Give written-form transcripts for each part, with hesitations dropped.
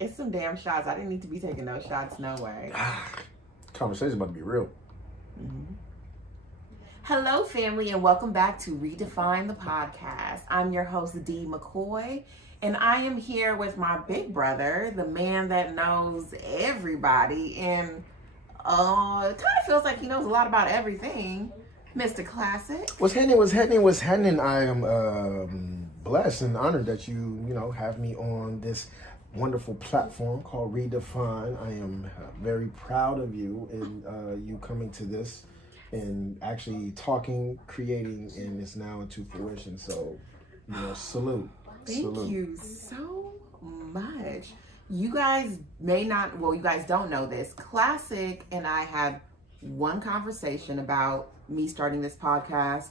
It's some damn shots. I didn't need to be taking those shots. No way. Conversation's about to be real. Mm-hmm. Hello, family, and welcome back to ReDeeFined the podcast. I'm your host, 𝐝𝐢𝐬𝐜𝐫𝐞𝐝, and I am here with my big brother, the man that knows everybody, and it kind of feels like he knows a lot about everything, Mr. Classiq. What's happening? I am blessed and honored that you have me on this wonderful platform called ReDeeFined. I am very proud of you and you coming to this and actually talking, creating, and it's now into fruition. So, salute. Thank you so much. You guys you guys don't know this. Classiq and I had one conversation about me starting this podcast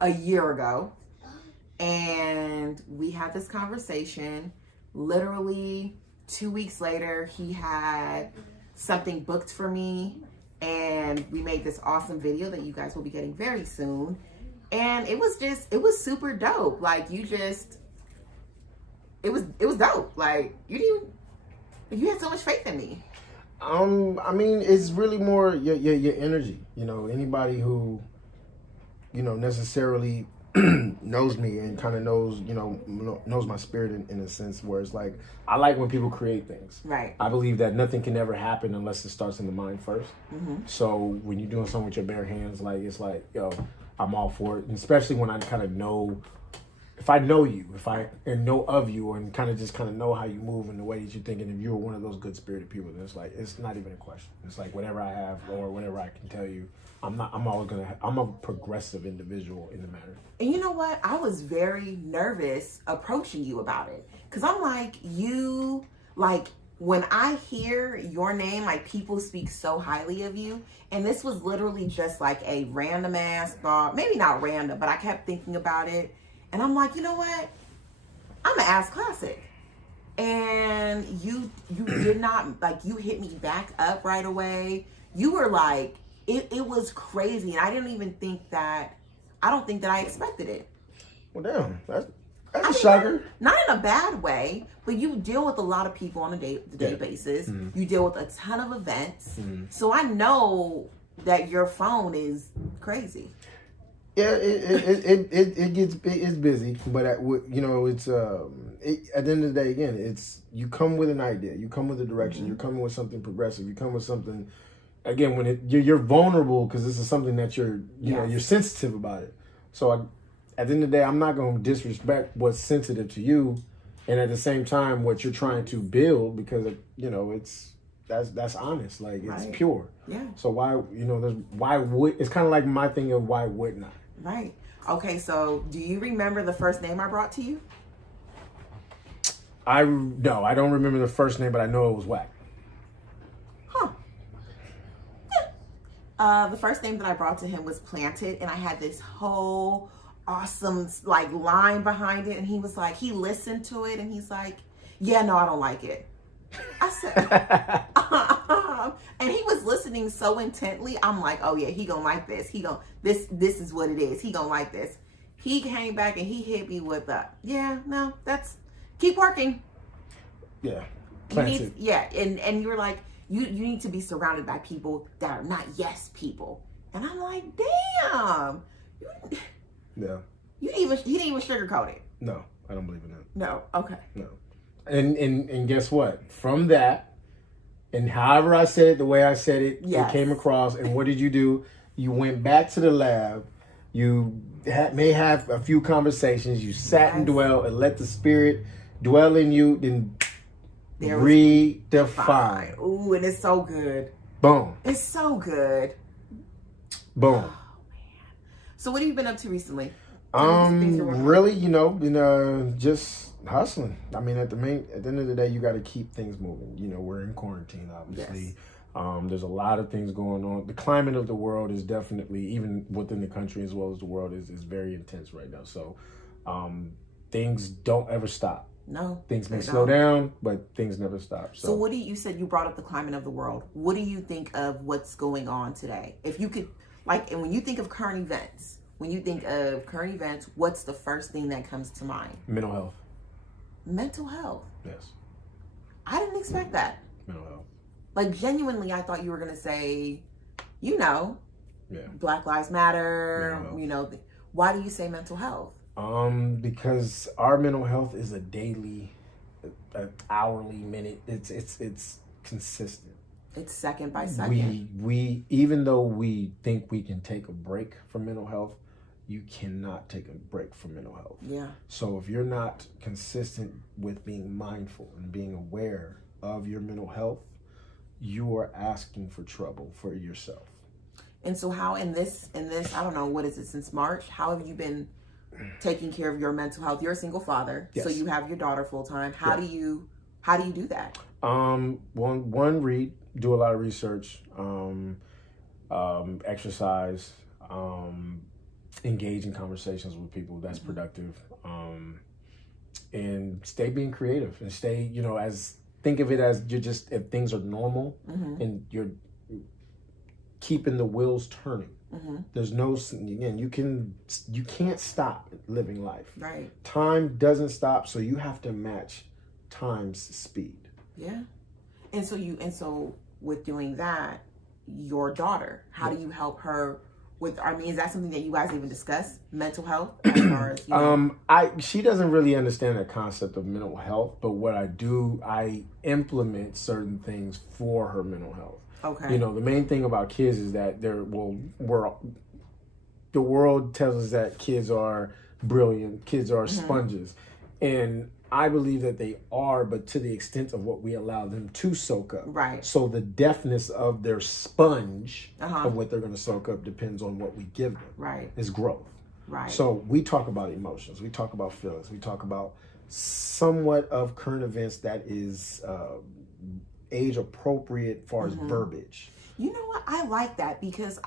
a year ago. And we had this conversation. Literally 2 weeks later, he had something booked for me. And we made this awesome video that you guys will be getting very soon. And it was super dope. Like it was dope. Like you had so much faith in me. I mean, it's really more your energy. Anybody who, necessarily knows me and kind of knows my spirit in a sense where it's like, I like when people create things. Right. I believe that nothing can ever happen unless it starts in the mind first. Mm-hmm. So when you're doing something with your bare hands, like, it's like, yo, I'm all for it. And especially when I kind of know, if I know you, and know of you and kind of know how you move and the way that you're thinking, if you're one of those good-spirited people, then it's like, it's not even a question. It's like whatever I have or whatever I can tell you, I'm a progressive individual in the matter. And you know what? I was very nervous approaching you about it. Because I'm like, when I hear your name, like, people speak so highly of you. And this was literally just like a random ass thought. Maybe not random, but I kept thinking about it. And I'm like, you know what? I'm going to ask Classiq. And you did not, like, you hit me back up right away. You were like, it was crazy. And I don't think that I expected it. Well, damn, that's a shocker. Not in a bad way, but you deal with a lot of people on a day-to-day basis. Mm-hmm. You deal with a ton of events. Mm-hmm. So I know that your phone is crazy. Yeah, it's busy, but at the end of the day, again, it's, you come with an idea, you come with a direction, mm-hmm. You're coming with something progressive, you come with something, again, when you're vulnerable, because this is something that you're sensitive about it. So at the end of the day, I'm not going to disrespect what's sensitive to you, and at the same time, what you're trying to build, because that's honest, like, it's right. Pure. Yeah. So it's kind of like my thing of why wouldn't I? Right. Okay, so do you remember the first name I brought to you? No, I don't remember the first name, but I know it was whack. Huh. Yeah. The first name that I brought to him was Planted, and I had this whole awesome, like, line behind it, and he was like, he listened to it, and he's like, yeah, no, I don't like it. I said, and he was listening so intently. I'm like, oh yeah, he gonna like this. This is what it is. He gonna like this. He came back and he hit me with keep working. Yeah. And you were like, you need to be surrounded by people that are not yes people. And I'm like, damn. Yeah. He didn't even sugarcoat it. No, I don't believe in that. No. Okay. No. And guess what? From that, and however I said it, the way I said it, yes. It came across. And what did you do? You went back to the lab. You may have a few conversations. You sat and dwelled and let the spirit dwell in you. Then redefine. Ooh, and it's so good. Boom. It's so good. Boom. Oh, man. So what have you been up to recently? Really, just hustling. I mean, at the end of the day, you got to keep things moving. We're in quarantine, obviously. Yes. There's a lot of things going on. The climate of the world is definitely, even within the country as well as the world, is very intense right now. So things don't ever stop. No. Things may slow down, but things never stop. So what you said you brought up the climate of the world. What do you think of what's going on today? If you could, and when you think of current events, what's the first thing that comes to mind? Mental health. mental health. Yes. I didn't expect that. Mental health. Like, genuinely, I thought you were going to say, you know, yeah, Black Lives Matter, you know. Why do you say mental health? Because our mental health is a daily, hourly, minute. It's consistent. It's second by second. We even though we think we can take a break from mental health, you cannot take a break from mental health. Yeah. So if you're not consistent with being mindful and being aware of your mental health, you are asking for trouble for yourself. And so how in this, I don't know, what is it, since March, how have you been taking care of your mental health? You're a single father, yes. So you have your daughter full time. How do you do that? One, read, do a lot of research, exercise, engage in conversations with people that's productive, and stay being creative and stay, think of it as you're just, if things are normal and you're keeping the wheels turning. There's no, again, you can't stop living life. Right. Time doesn't stop, so you have to match time's speed. Yeah. And so with doing that, your daughter, how do you help her with, is that something that you guys even discuss, mental health, as far as, she doesn't really understand the concept of mental health, but what I do, I implement certain things for her mental health. Okay. The main thing about kids is that the world tells us that kids are brilliant, kids are sponges. And I believe that they are, but to the extent of what we allow them to soak up. Right. So the deftness of their sponge of what they're going to soak up depends on what we give them. Right. Is growth. Right. So we talk about emotions. We talk about feelings. We talk about somewhat of current events that is age appropriate as far as verbiage. You know what? I like that because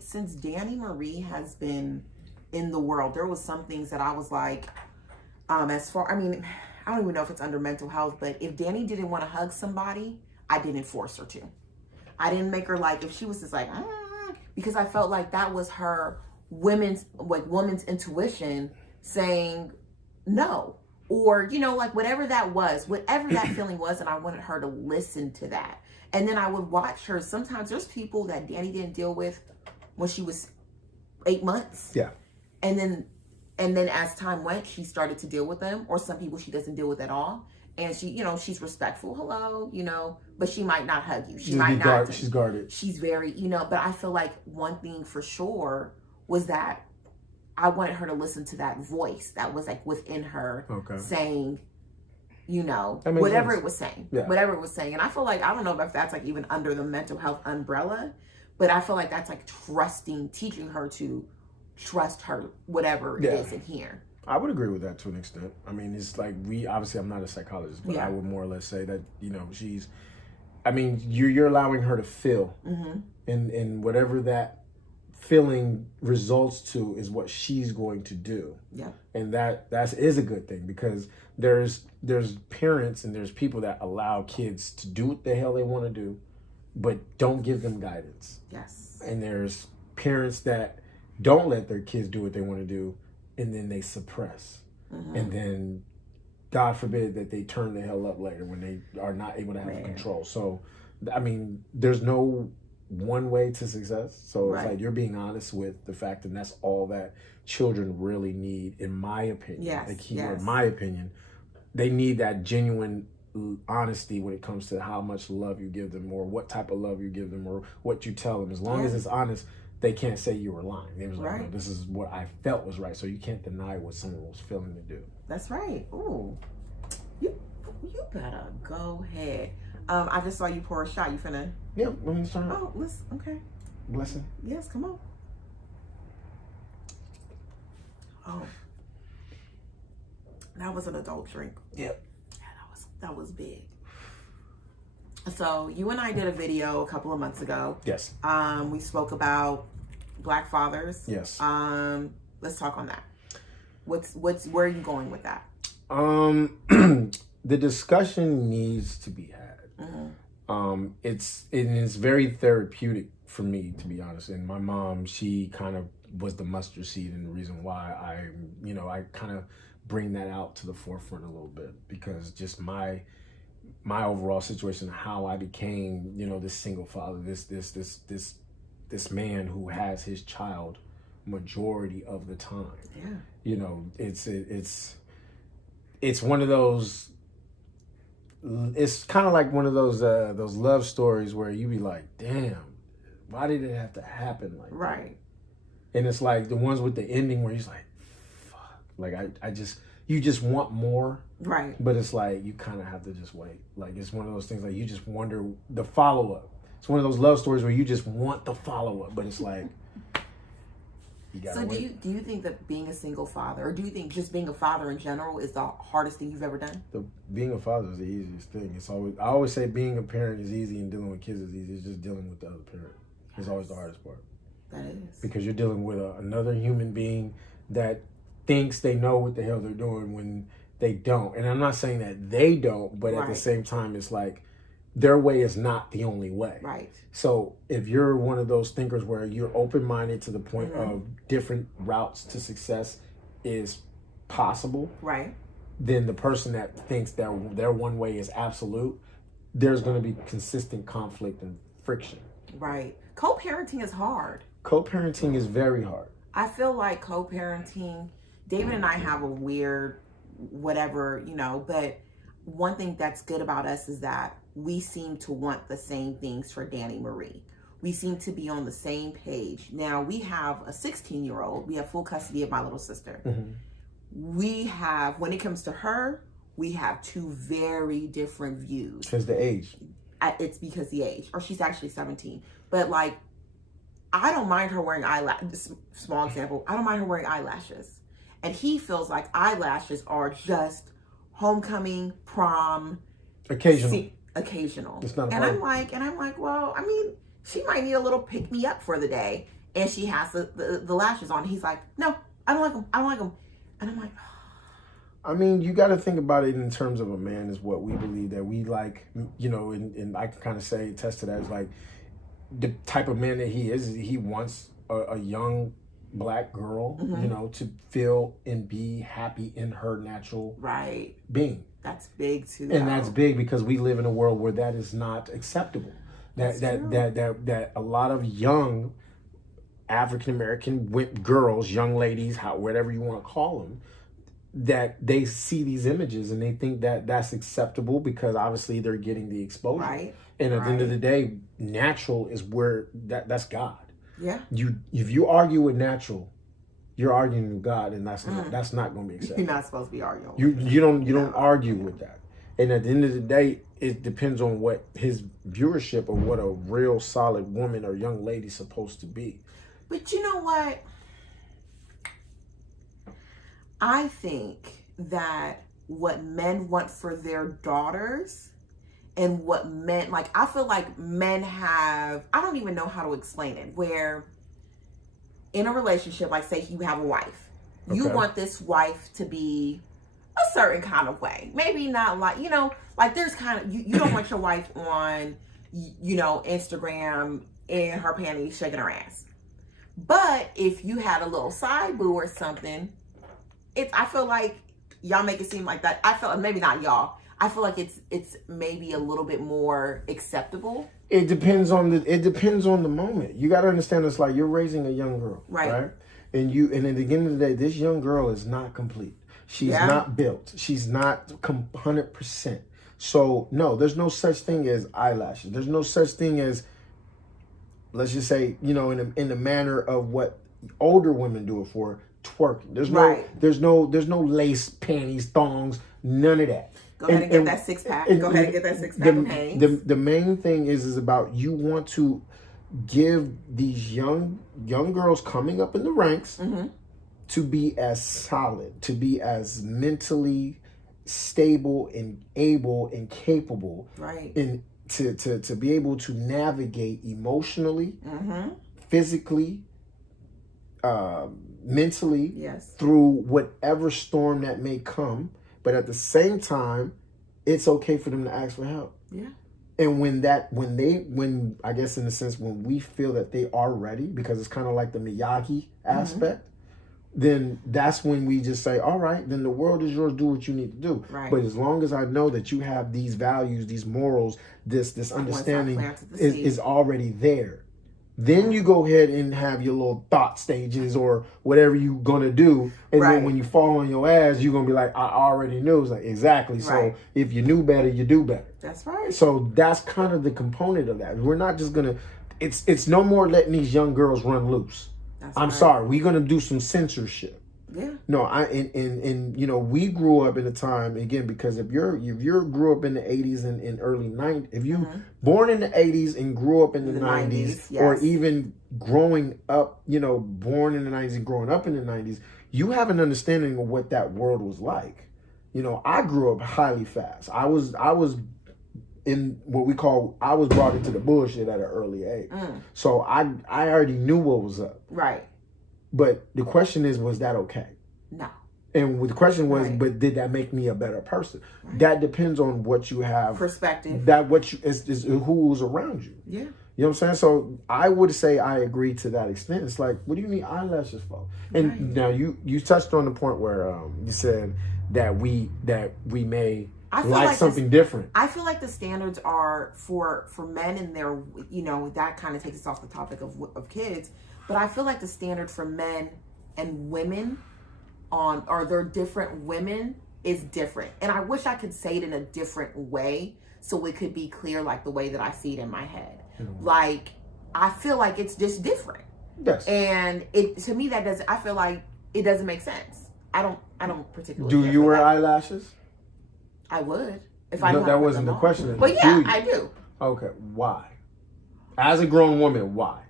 since Danny Marie has been in the world, there was some things that I was like, I don't even know if it's under mental health, but if Danny didn't want to hug somebody, I didn't force her to. I didn't make her if she was just because I felt like that was her woman's intuition saying no. Or, whatever that was, whatever that feeling was, and I wanted her to listen to that. And then I would watch her. Sometimes there's people that Danny didn't deal with when she was 8 months. Yeah. And then as time went, she started to deal with them. Or some people she doesn't deal with at all. And she, she's respectful. Hello, but she might not hug you. She might not. She's guarded. She's very, but I feel like one thing for sure was that I wanted her to listen to that voice that was within her saying, whatever it was saying. Yeah. Whatever it was saying. And I feel like, I don't know if that's even under the mental health umbrella, but I feel like that's teaching her to trust her, whatever it is in here. I would agree with that to an extent. It's obviously I'm not a psychologist, but I would more or less say that, you're allowing her to feel and whatever that feeling results to is what she's going to do. Yeah. And that is a good thing because there's parents and there's people that allow kids to do what the hell they want to do, but don't give them guidance. Yes. And there's parents that don't let their kids do what they want to do and then they suppress. And then God forbid that they turn the hell up later when they are not able to have control. So, there's no one way to success. So it's you're being honest with the fact that that's all that children really need, in my opinion. Yes. The key word, my opinion. They need that genuine honesty when it comes to how much love you give them or what type of love you give them or what you tell them. As long as it's honest, they can't say you were lying. They was like, no, this is what I felt was right. So you can't deny what someone was feeling to do. That's right. Ooh. You better go ahead. I just saw you pour a shot. You finna? Yeah, let me start. Oh, listen. Okay. Blessing. Yes, come on. Oh, that was an adult drink. Yep. Yeah, that was big. So you and I did a video a couple of months ago. Yes. We spoke about Black fathers. Yes. Let's talk on that. Where are you going with that? The discussion needs to be had. It's very therapeutic for me, to be honest. And my mom, she kind of was the mustard seed and the reason why I kind of bring that out to the forefront a little bit, because just my overall situation, how I became, you know, this single father, this man who has his child majority of the time. Yeah. You know, it's one of those, it's kind of like one of those love stories where you be like, damn, why did it have to happen like right. that? And it's like the ones with the ending where he's like, fuck, like you just want more. Right. But it's like, you kind of have to just wait. Like, it's one of those things like you just wonder the follow-up. It's one of those love stories where you just want the follow-up, but it's like, you gotta wait. So do you think that being a single father, or do you think just being a father in general is the hardest thing you've ever done? Being a father is the easiest thing. I always say being a parent is easy and dealing with kids is easy. It's just dealing with the other parent. Yes. It's always the hardest part. That is. Because you're dealing with another human being that thinks they know what the hell they're doing when they don't. And I'm not saying that they don't, but at the same time, it's like their way is not the only way. Right. So if you're one of those thinkers where you're open-minded to the point of different routes to success is possible, right, then the person that thinks that their one way is absolute, there's going to be consistent conflict and friction. Right. Co-parenting is hard. Co-parenting is very hard. I feel like co-parenting, David and I have a weird whatever, you know, but one thing that's good about us is that we seem to want the same things for Danny Marie. We seem to be on the same page. Now, we have a 16-year-old. We have full custody of my little sister. Mm-hmm. We have, when it comes to her, we have two very different views. Because the age. It's because the age. Or she's actually 17. But, like, I don't mind her wearing eyelashes. Small example. I don't mind her wearing eyelashes. And he feels like eyelashes are just homecoming, prom. Occasional. It's not a and I'm like, well, I mean, she might need a little pick me up for the day, and she has the lashes on. He's like, no, I don't like them. I don't like them. And I'm like, I mean, you got to think about it in terms of a man is what we believe that we like, you know, and I can kind of say, attest to that, is like the type of man that he is he wants a young Black girl, you know, to feel and be happy in her natural being. That's big too. And that's big because we live in a world where that is not acceptable. That a lot of young African American girls, young ladies, whatever you want to call them, that they see these images and they think that that's acceptable because obviously they're getting the exposure. Right. And at the end of the day, natural is where that's God. Yeah. If you argue with natural, you're arguing with God, and that's not going to be acceptable. You're not supposed to be arguing. You don't argue with that. And at the end of the day, it depends on what his viewership of what a real solid woman or young lady is supposed to be. But you know what? I think that what men want for their daughters and what men, like, I feel like men have, I don't even know how to explain it, where in a relationship, like say you have a wife, you want this wife to be a certain kind of way. Maybe not like, you know, like there's kind of, you don't want your wife on, you know, Instagram in her panties shaking her ass. But if you had a little side boo or something, I feel like y'all make it seem like that. I feel, maybe not y'all, I feel like it's maybe a little bit more acceptable. It depends on the moment. You got to understand, it's like you're raising a young girl, right? And at the end of the day, this young girl is not complete. She's not built. She's not 100%. So no, there's no such thing as eyelashes. There's no such thing as, let's just say, you know, in the manner of what older women do it for, twerking. There's no lace, panties, thongs, none of that. Go ahead and get that six pack. Go ahead and get that six pack of panties. The main thing is about you want to give these young girls coming up in the ranks to be as solid, to be as mentally stable and able and capable, and to be able to navigate emotionally, physically, mentally, through whatever storm that may come. But at the same time, it's okay for them to ask for help. Yeah. And when I guess in a sense, when we feel that they are ready, because it's kind of like the Miyagi aspect, then that's when we just say, all right, then the world is yours, do what you need to do. Right. But as long as I know that you have these values, these morals, this understanding is already there, then you go ahead and have your little thought stages or whatever you're going to do. And then when you fall on your ass, you're going to be like, I already knew. It's like, exactly. So if you knew better, you do better. That's right. So that's kind of the component of that. We're not just going to, it's no more letting these young girls run loose. I'm sorry. We're gonna do some censorship. Yeah. No, and you know, we grew up in a time, again, because if you grew up in the 80s and early 90s, if you born in the 80s and grew up in the 90s, yes. or even growing up, you know, born in the 90s and growing up in the 90s, you have an understanding of what that world was like. You know, I grew up highly fast. I was in what we call, I was brought into the bullshit at an early age. So I already knew what was up. Right. But the question is, was that okay? No. And the question was, but did that make me a better person? Right. That depends on what you have. Perspective. That what you is who's around you. Yeah. You know what I'm saying? So I would say I agree to that extent. It's like, what do you need eyelashes for? And now you touched on the point where you said that we may like something different. I feel like the standards are for men and their, you know, that kind of takes us off the topic of kids, but I feel like the standard for men and women or their different women is different. And I wish I could say it in a different way so it could be clear, like the way that I see it in my head. Like, I feel like it's just different. Yes. And to me, I feel like it doesn't make sense. I don't particularly. Do you wear eyelashes? I would if I. No, that wasn't the question. But yeah, I do. Okay, why? As a grown woman, why?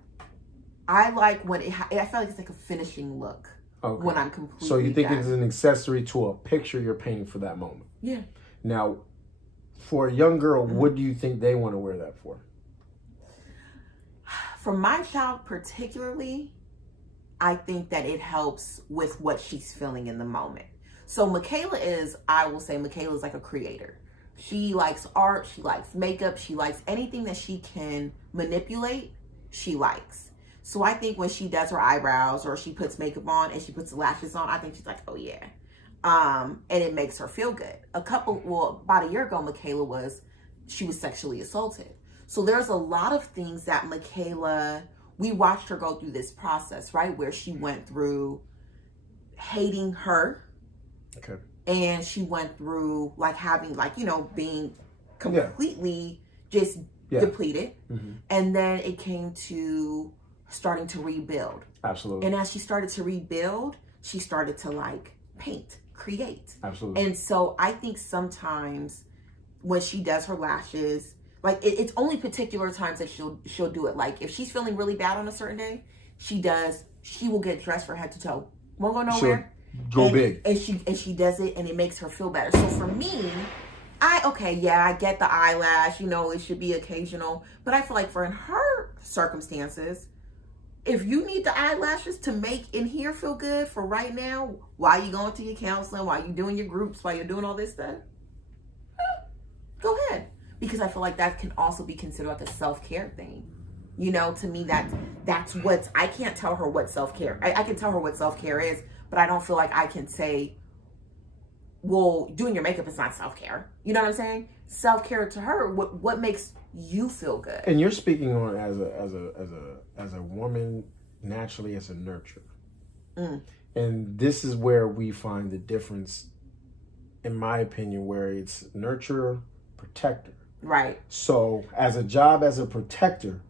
I like when I feel like it's like a finishing look. Okay. When I'm completely. So you think it's an accessory to a picture you're painting for that moment? Yeah. Now, for a young girl, what do you think they want to wear that for? For my child particularly, I think that it helps with what she's feeling in the moment. So I will say Michaela is like a creator. She likes art, she likes makeup, she likes anything that she can manipulate, she likes. So I think when she does her eyebrows or she puts makeup on and she puts the lashes on, I think she's like, oh yeah. And it makes her feel good. About a year ago, Michaela was sexually assaulted. So there's a lot of things that we watched her go through this process, right? Where she went through hating her. Okay. And she went through like having being completely just depleted. And then it came to starting to rebuild. Absolutely. And as she started to rebuild, she started to paint, create. Absolutely. And so I think sometimes when she does her lashes, it's only particular times that she'll do it. Like if she's feeling really bad on a certain day, she will get dressed from head to toe. Won't go nowhere. Go big. And she does it and it makes her feel better. So for me, I get the eyelash, it should be occasional. But I feel like in her circumstances, if you need the eyelashes to make in here feel good for right now, while you're going to your counseling, while you're doing your groups, while you're doing all this stuff, go ahead. Because I feel like that can also be considered like a self-care thing. To me, that's what, I can't tell her what self-care, I can tell her what self-care is, but I don't feel like I can say, well, doing your makeup is not self-care. You know what I'm saying? Self-care to her, what makes you feel good? And you're speaking on as a woman, naturally as a nurturer. And this is where we find the difference, in my opinion, where it's nurturer, protector. Right. So as a protector,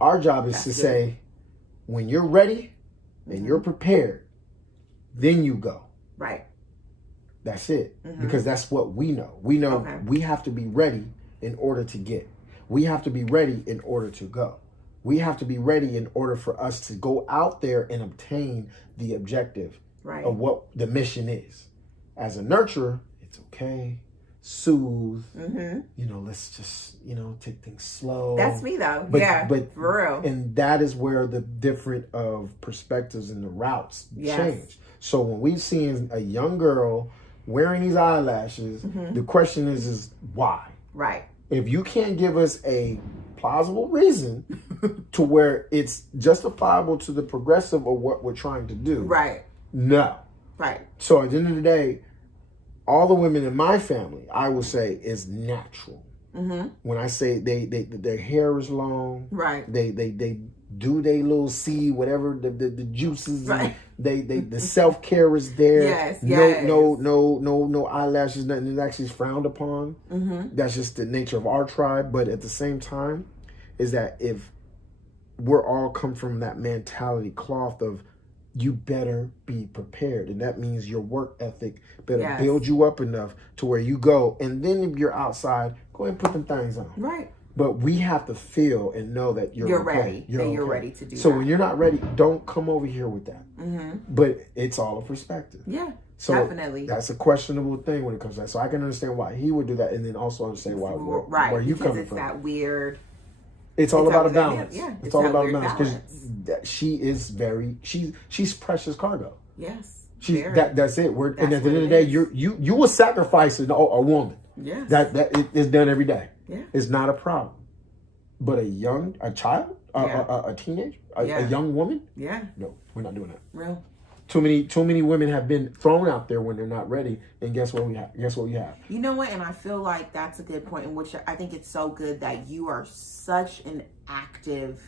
our job is to say, when you're ready and you're prepared, then you go. Right. That's it. Because that's what we know. We know we have to be ready in order to get. We have to be ready in order to go. We have to be ready in order for us to go out there and obtain the objective of what the mission is. As a nurturer, it's okay. Soothe, let's just, take things slow. That's me though. But for real. And that is where the different of perspectives and the routes change. So when we've seen a young girl wearing these eyelashes, the question is why? Right. If you can't give us a plausible reason to where it's justifiable to the progressive of what we're trying to do. Right. No. Right. So at the end of the day, all the women in my family, I will say, is natural. Mm-hmm. When I say their hair is long, right? They do their little seed, whatever the juices, right? The self-care is there. Yes, no eyelashes, nothing that actually is frowned upon. Mm-hmm. That's just the nature of our tribe. But at the same time, is that if we're all come from that mentality cloth of you better be prepared, and that means your work ethic better build you up enough to where you go, and then if you're outside, go ahead and put them things on. Right. But we have to feel and know that you're okay. Ready. You're ready to do so that. When you're not ready, don't come over here with that. Mm-hmm. But it's all a perspective. Yeah, so definitely. That's a questionable thing when it comes to that. So I can understand why he would do that, and then also understand why where you coming from. That weird. It's all about a balance. Yeah, it's all about a balance because she is she's precious cargo. Yes, that's it. And at the end of the day, you will sacrifice a woman. Yes, that is done every day. Yeah, it's not a problem. But a child, a teenager, a young woman. Yeah, no, we're not doing that. Real. Too many women have been thrown out there when they're not ready, and guess what we have? You know what? And I feel like that's a good point in which I think it's so good that you are such an active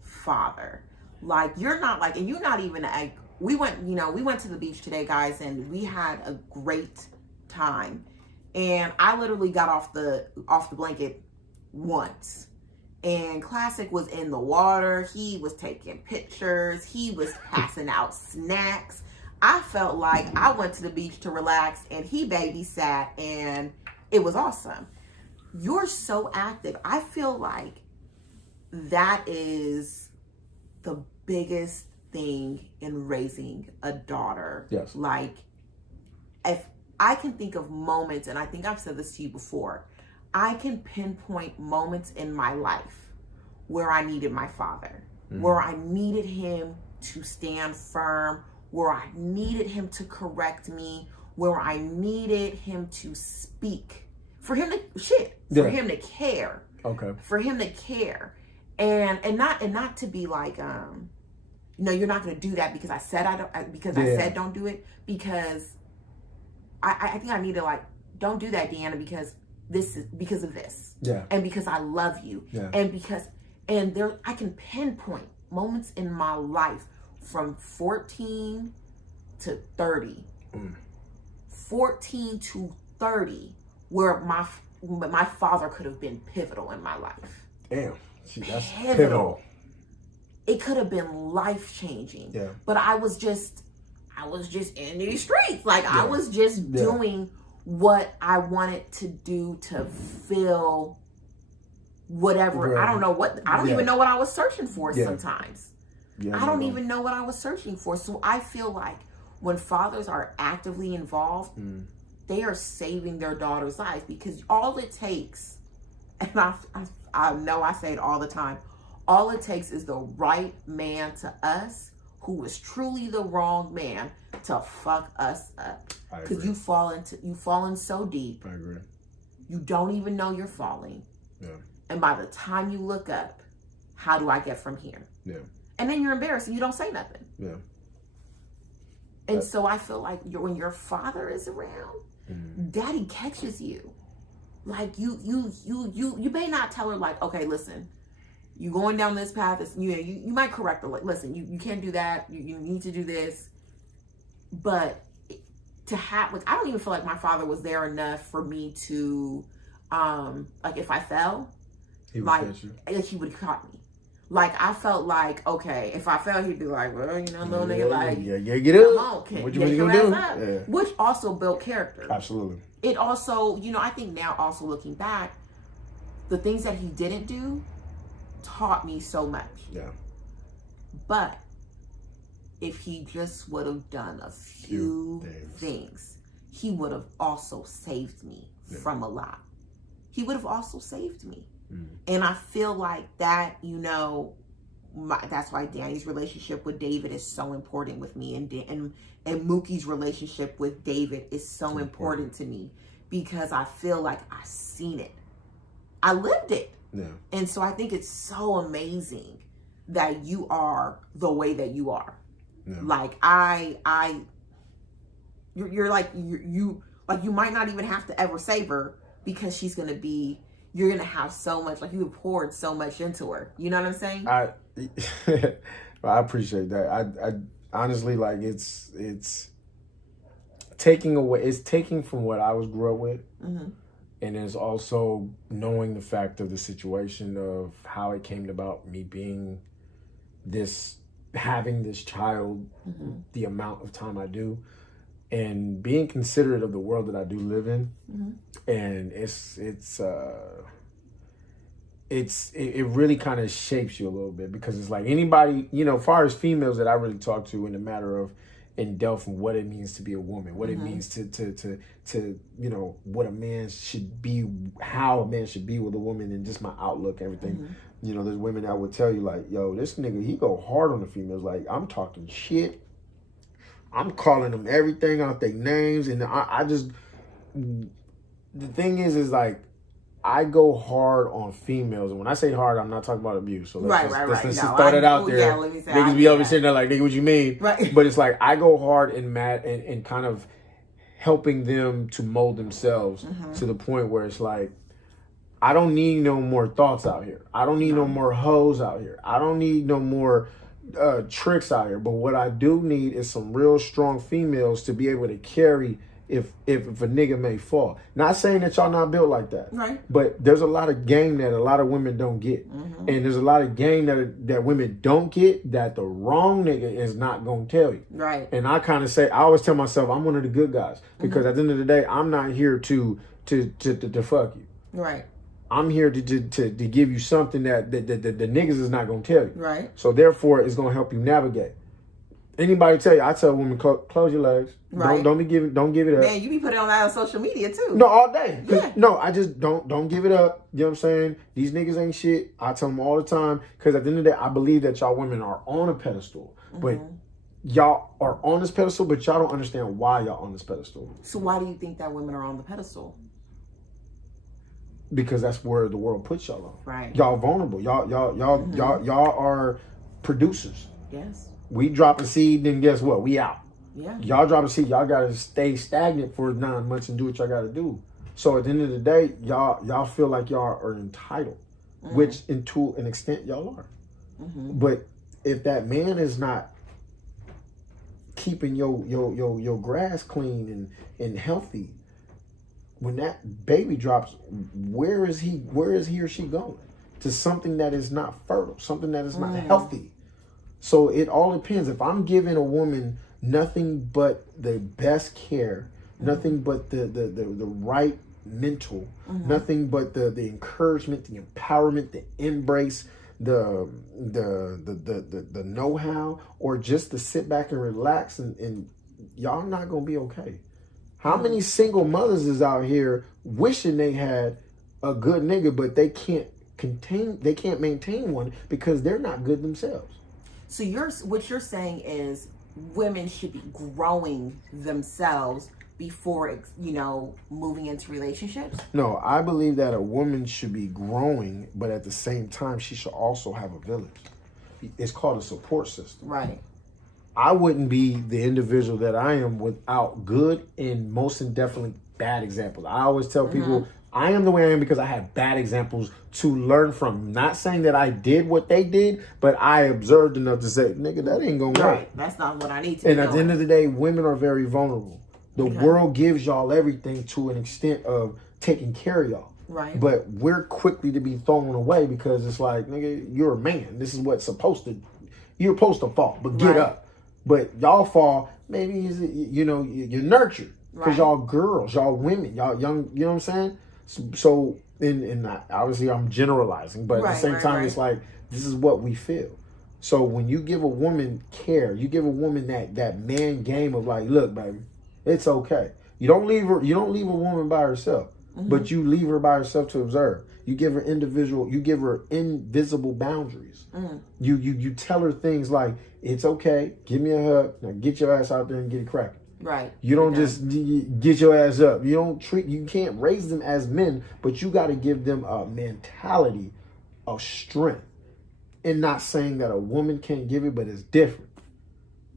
father. Like you're not like, and you're not even like, we went to the beach today, guys, and we had a great time. And I literally got off the blanket once. And Classiq was in the water. He was taking pictures. He was passing out snacks. I felt like I went to the beach to relax, and he babysat, and it was awesome. You're so active. I feel like that is the biggest thing in raising a daughter. Yes. Like, if I can think of moments, and I think I've said this to you before, I can pinpoint moments in my life where I needed my father, where I needed him to stand firm, where I needed him to correct me, where I needed him to speak, for him to care. Okay. For him to care. And not to be like, you're not going to do that because I said I said don't do it, because I think I need to like, don't do that, Deanna, because of this. Yeah. And because I love you. Yeah. And there I can pinpoint moments in my life from 14 to 30. 14 to 30 where my father could have been pivotal in my life. Damn. See, that's pivotal. It could have been life-changing. Yeah. But I was just in these streets. Like I was just doing what I wanted to do to feel whatever. Right. I don't even know what I was searching for sometimes. Yeah, I don't even know what I was searching for. So I feel like when fathers are actively involved, they are saving their daughters' lives, because all it takes, and I know I say it all the time, all it takes is the right man to us who is truly the wrong man to fuck us up. Because you've fallen so deep. I agree. You don't even know you're falling. Yeah. And by the time you look up, how do I get from here? Yeah. And then you're embarrassed and you don't say nothing. Yeah. And so I feel like when your father is around, daddy catches you. Like you may not tell her like, okay, listen, you going down this path. You might correct her. Like, listen, you can't do that. You need to do this. But to have, like, I don't even feel like my father was there enough for me to, like, if I fell, he would catch you. He would have caught me. Like, I felt like, okay, if I fell, he'd be like, well, little nigga, like, get up. What you gonna do? Yeah. Which also built character. Absolutely. It also, I think now also looking back, the things that he didn't do taught me so much. Yeah. But if he just would have done a few things, he would have also saved me from a lot. He would have also saved me. And I feel like that, that's why Danny's relationship with David is so important with me, and Mookie's relationship with David is so important to me, because I feel like I seen it. I lived it. Yeah. And so I think it's so amazing that you are the way that you are. Yeah. Like you're like you like you might not even have to ever save her because she's gonna be. You're gonna have so much. Like you have poured so much into her. You know what I'm saying? I appreciate that. I honestly, like, it's taking away. It's taking from what I grew up with. Mm-hmm. And it's also knowing the fact of the situation of how it came about, me being having this child, mm-hmm. the amount of time I do, and being considerate of the world that I do live in. Mm-hmm. And it really kind of shapes you a little bit, because it's like anybody, as far as females that I really talk to in the matter of and delve from what it means to be a woman, what mm-hmm. it means to what a man should be, how a man should be with a woman, and just my outlook, everything. Mm-hmm. There's women that would tell you, like, yo, this nigga, he go hard on the females. Like, I'm talking shit. I'm calling them everything out their names. And I just, the thing is like, I go hard on females, and when I say hard, I'm not talking about abuse. So let's just throw that out there. Yeah, let me say, niggas be over sitting there like, nigga, what you mean? Right. But it's like, I go hard and kind of helping them to mold themselves mm-hmm. to the point where it's like, I don't need no more thoughts out here. I don't need no more hoes out here. I don't need no more tricks out here. But what I do need is some real strong females to be able to carry if a nigga may fall. Not saying that y'all not built like that. Right. But there's a lot of game that a lot of women don't get. Mm-hmm. And there's a lot of game that women don't get that the wrong nigga is not going to tell you. Right. And I kind of say, I always tell myself I'm one of the good guys. Because mm-hmm. at the end of the day, I'm not here to fuck you. Right. I'm here to give you something that the niggas is not going to tell you. Right. So therefore, it's going to help you navigate. Anybody tell you, I tell women, close your legs. Right. Don't give it up. Man, you be putting on that on social media too. No, all day. Yeah. No, I just don't give it up. You know what I'm saying? These niggas ain't shit. I tell them all the time, because at the end of the day, I believe that y'all women are on a pedestal. Mm-hmm. But y'all are on this pedestal, but y'all don't understand why y'all on this pedestal. So why do you think that women are on the pedestal? Because that's where the world puts y'all on. Right. Y'all vulnerable. Mm-hmm. Y'all are producers. Yes. We drop a seed, then guess what? We out. Yeah. Y'all drop a seed, y'all gotta stay stagnant for 9 months and do what y'all gotta do. So at the end of the day, y'all feel like y'all are entitled, mm-hmm. which to an extent y'all are. Mm-hmm. But if that man is not keeping your grass clean and healthy, when that baby drops, where is he or she going? To something that is not fertile, something that is not healthy. So it all depends. If I'm giving a woman nothing but the best care, mm-hmm. nothing but the right mental, mm-hmm. nothing but the encouragement, the empowerment, the embrace, the know-how, or just to sit back and relax, and y'all not gonna be okay. How mm-hmm. many single mothers is out here wishing they had a good nigga, but they can't maintain one because they're not good themselves? So what you're saying is women should be growing themselves before, moving into relationships? No, I believe that a woman should be growing, but at the same time, she should also have a village. It's called a support system. Right. I wouldn't be the individual that I am without good and most definitely bad examples. I always tell people, mm-hmm. I am the way I am because I have bad examples to learn from. Not saying that I did what they did, but I observed enough to say, nigga, that ain't gonna work. That's not what I need to And at the end of the day, women are very vulnerable. The world gives y'all everything to an extent of taking care of y'all. Right. But we're quickly to be thrown away because it's like, nigga, you're a man. This is what's you're supposed to fall, but get up. But y'all fall, maybe, you're nurtured. Because y'all girls, y'all women, y'all young, you know what I'm saying? So and obviously I'm generalizing, but at the same time, it's like, this is what we feel. So when you give a woman care, you give a woman that man game of like, look, baby, it's okay. You don't leave a woman by herself, mm-hmm. but you leave her by herself to observe. You give her invisible boundaries. Mm. You tell her things like, it's okay, give me a hug, now get your ass out there and get it cracking. Right. You don't just get your ass up. You can't raise them as men, but you got to give them a mentality of strength. And not saying that a woman can't give it, but it's different.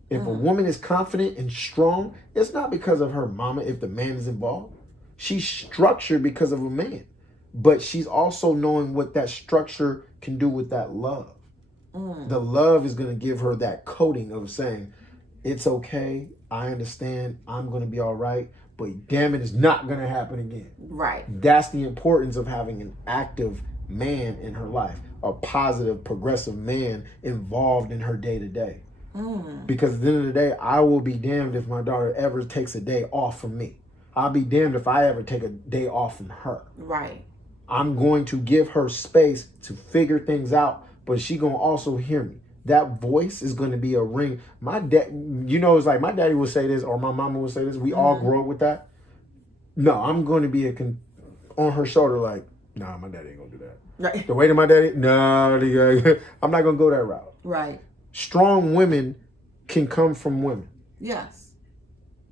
If a woman is confident and strong, it's not because of her mama if the man is involved. She's structured because of a man. But she's also knowing what that structure can do with that love. The love is going to give her that coating of saying, it's okay, I understand, I'm going to be all right, but damn it, it's not going to happen again. Right. That's the importance of having an active man in her life, a positive, progressive man involved in her day-to-day. Because at the end of the day, I will be damned if my daughter ever takes a day off from me. I'll be damned if I ever take a day off from her. Right. I'm going to give her space to figure things out, but she gonna also hear me. That voice is gonna be a ring. My dad, it's like my daddy would say this, or my mama would say this. We all grow up with that. No, I'm going to be on her shoulder, like, nah, my daddy ain't gonna do that. Right. The way to my daddy, no, I'm not gonna go that route. Right. Strong women can come from women. Yes.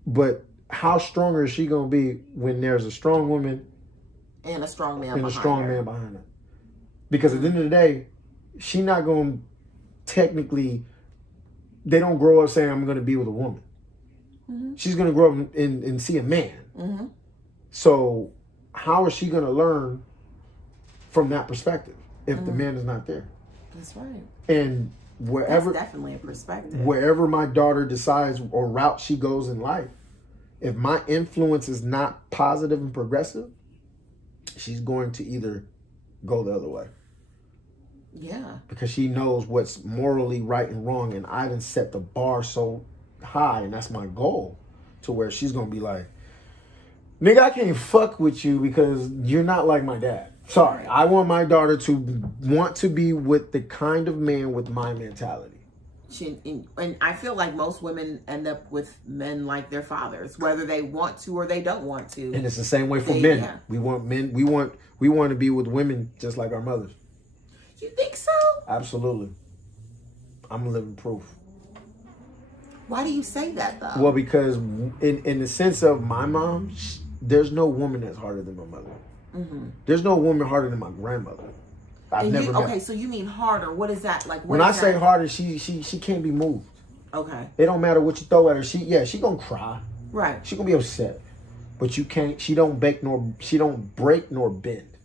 But how stronger is she gonna be when there's a strong woman and a strong man and behind a strong her. man behind her? Because at the end of the day, she not going to technically, they don't grow up saying, I'm going to be with a woman. She's going to grow up and see a man. So how is she going to learn from that perspective if the man is not there? That's right. And wherever, that's definitely a perspective. Wherever my daughter decides or route she goes in life, if my influence is not positive and progressive, she's going to either go the other way. Yeah. Because she knows what's morally right and wrong, and I didn't set the bar so high, and that's my goal, to where she's gonna be like, nigga, I can't fuck with you because you're not like my dad. Sorry. I want my daughter to want to be with the kind of man with my mentality. And I feel like most women end up with men like their fathers, whether they want to or they don't want to. And it's the same way for men. Yeah. We want to be with women just like our mothers. You think so? Absolutely. I'm living proof. Why do you say that though? Well, because in the sense of my mom, there's no woman that's harder than my mother. There's no woman harder than my grandmother. I've never met. Okay, so you mean harder? What is that like? When I say harder, she can't be moved. Okay. It don't matter what you throw at her. She gonna cry. Right. She gonna be upset, but you can't. She don't break nor bend.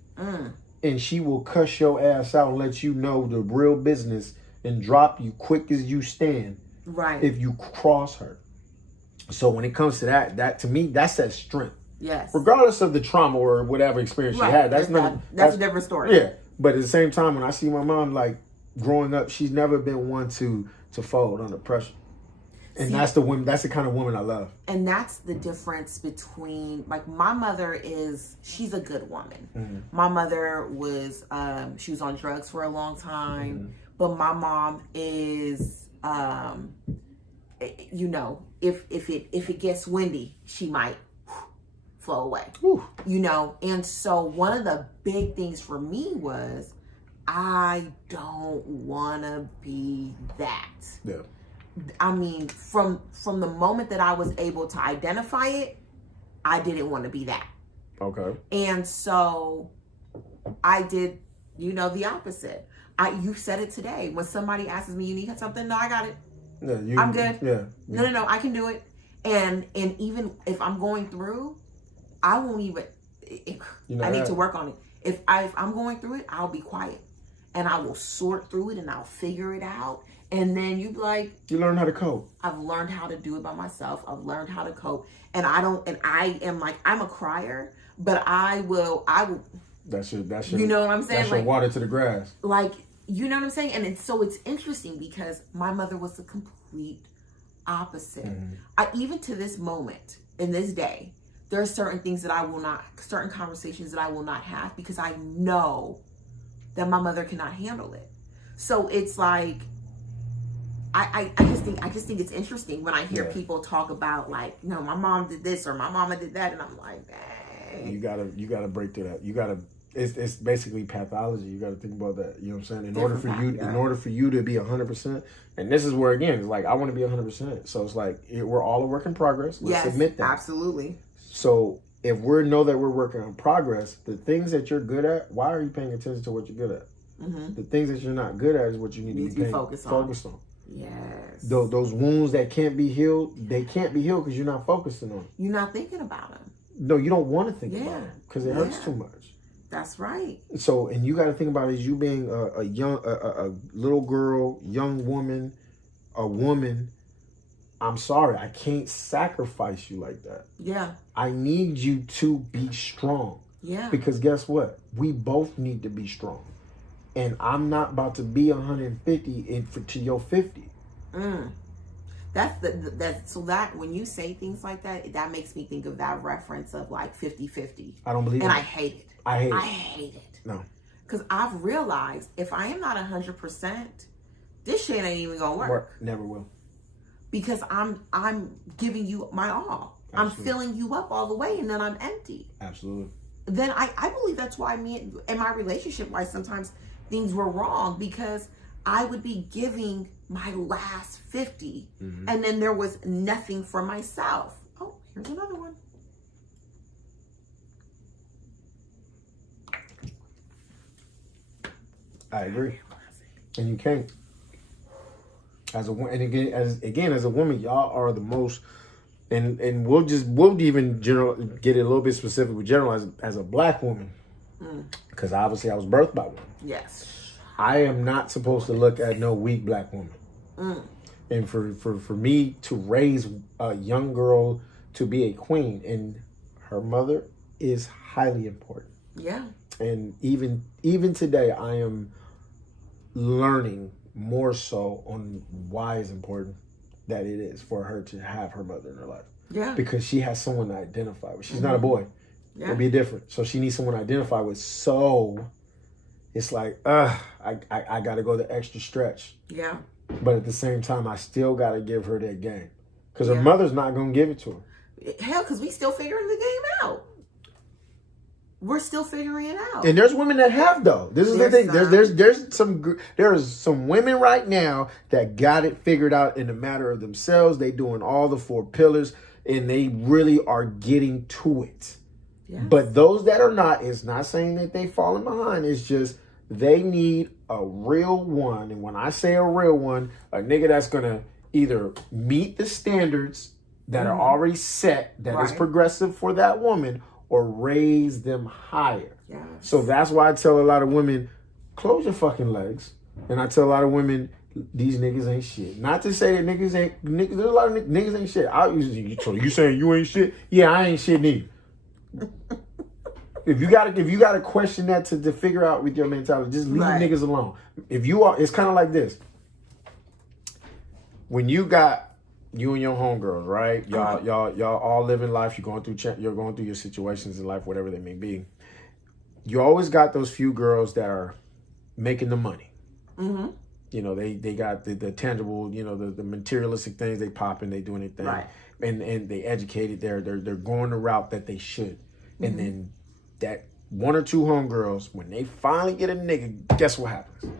And she will cuss your ass out and let you know the real business and drop you quick as you stand. Right. If you cross her. So when it comes to that to me, that's that strength. Yes. Regardless of the trauma or whatever experience she had, that's a different story. Yeah. But at the same time, when I see my mom, like, growing up, she's never been one to fold under pressure. And that's the kind of woman I love. And that's the difference between, like, my mother she's a good woman. My mother was, she was on drugs for a long time. But my mom is, if it gets windy, she might flow away. And so one of the big things for me was, I don't want to be that. Yeah. I mean, from the moment that I was able to identify it, I didn't want to be that. Okay. And so I did, the opposite. You said it today. When somebody asks me, you need something? No, I got it. Yeah, I'm good. Yeah. No, I can do it. And even if I'm going through, I won't even, I need to work on it. If I'm going through it, I'll be quiet. And I will sort through it and I'll figure it out. And then you learn how to cope. I've learned how to do it by myself. I've learned how to cope. And I'm a crier, but I will. That's your, you know what I'm saying? That's your water to the grass. Like, you know what I'm saying? And it's interesting because my mother was the complete opposite. Even to this moment, in this day, there are certain things that certain conversations that I will not have because I know that my mother cannot handle it. So it's like, I just think it's interesting when I hear people talk about, like, my mom did this or my mama did that, and I'm like, dang. You gotta break through that. You gotta it's basically pathology. You got to think about that. You know what I'm saying? In Different order for you to be 100%, and this is where again it's like I want to be 100%. So it's like we're all a work in progress. Let's admit that. Absolutely. So if we know that we're working on progress, the things that you're good at, why are you paying attention to what you're good at? The things that you're not good at is what you need to be focused on. Yes. Those wounds that can't be healed, they can't be healed because you're not focusing on them. You're not thinking about them. No, you don't want to think about them because it hurts too much. That's right. So, and you got to think about it as you being a little girl, young woman, a woman. I'm sorry, I can't sacrifice you like that. Yeah. I need you to be strong. Yeah. Because guess what? We both need to be strong. And I'm not about to be 150 to your 50. So that when you say things like that, that makes me think of that reference of like 50-50. I don't believe it. And I hate it. I hate it. No. Because I've realized if I am not 100%, this shit ain't even gonna work. Never will. Because I'm giving you my all. Absolutely. I'm filling you up all the way, and then I'm empty. Absolutely. Then I believe that's why me in my relationship, why sometimes things were wrong, because I would be giving my last 50, and then there was nothing for myself. Oh, here's another one. I agree, and you can't. As a woman, y'all are the most, and we'll even get it a little bit specific. We generalize as a black woman, because obviously I was birthed by one. Yes. I am not supposed to look at no weak black woman. And for me to raise a young girl to be a queen, and her mother is highly important. Yeah. And even today, I am learning more so on why it's important that it is for her to have her mother in her life. Yeah. Because she has someone to identify with. She's not a boy. Yeah. It'll be different. So she needs someone to identify with. So it's like, I got to go the extra stretch. Yeah. But at the same time, I still got to give her that game. Because her mother's not going to give it to her. Hell, because we still figuring the game out. We're still figuring it out. And there's women that have, though. This is the thing. There's some women right now that got it figured out in the matter of themselves. They doing all the 4 pillars, and they really are getting to it. Yes. But those that are not, it's not saying that they falling behind. It's just they need a real one. And when I say a real one, a nigga that's going to either meet the standards that are already set, that is progressive for that woman, or raise them higher. Yes. So that's why I tell a lot of women, close your fucking legs. And I tell a lot of women, these niggas ain't shit. Not to say that niggas, there's a lot of niggas ain't shit. So you saying you ain't shit? Yeah, I ain't shit neither. If you gotta question that to figure out with your mentality, just leave niggas alone. If you are, it's kind of like this. When you got you and your homegirls, right? Y'all all living life. You're going through your situations in life, whatever they may be. You always got those few girls that are making the money. Mm-hmm. You know, they got the tangible, you know, the materialistic things. They popping, they doing their thing, right? And they educated. They're going the route that they should. Mm-hmm. And then that 1 or 2 homegirls, when they finally get a nigga, guess what happens?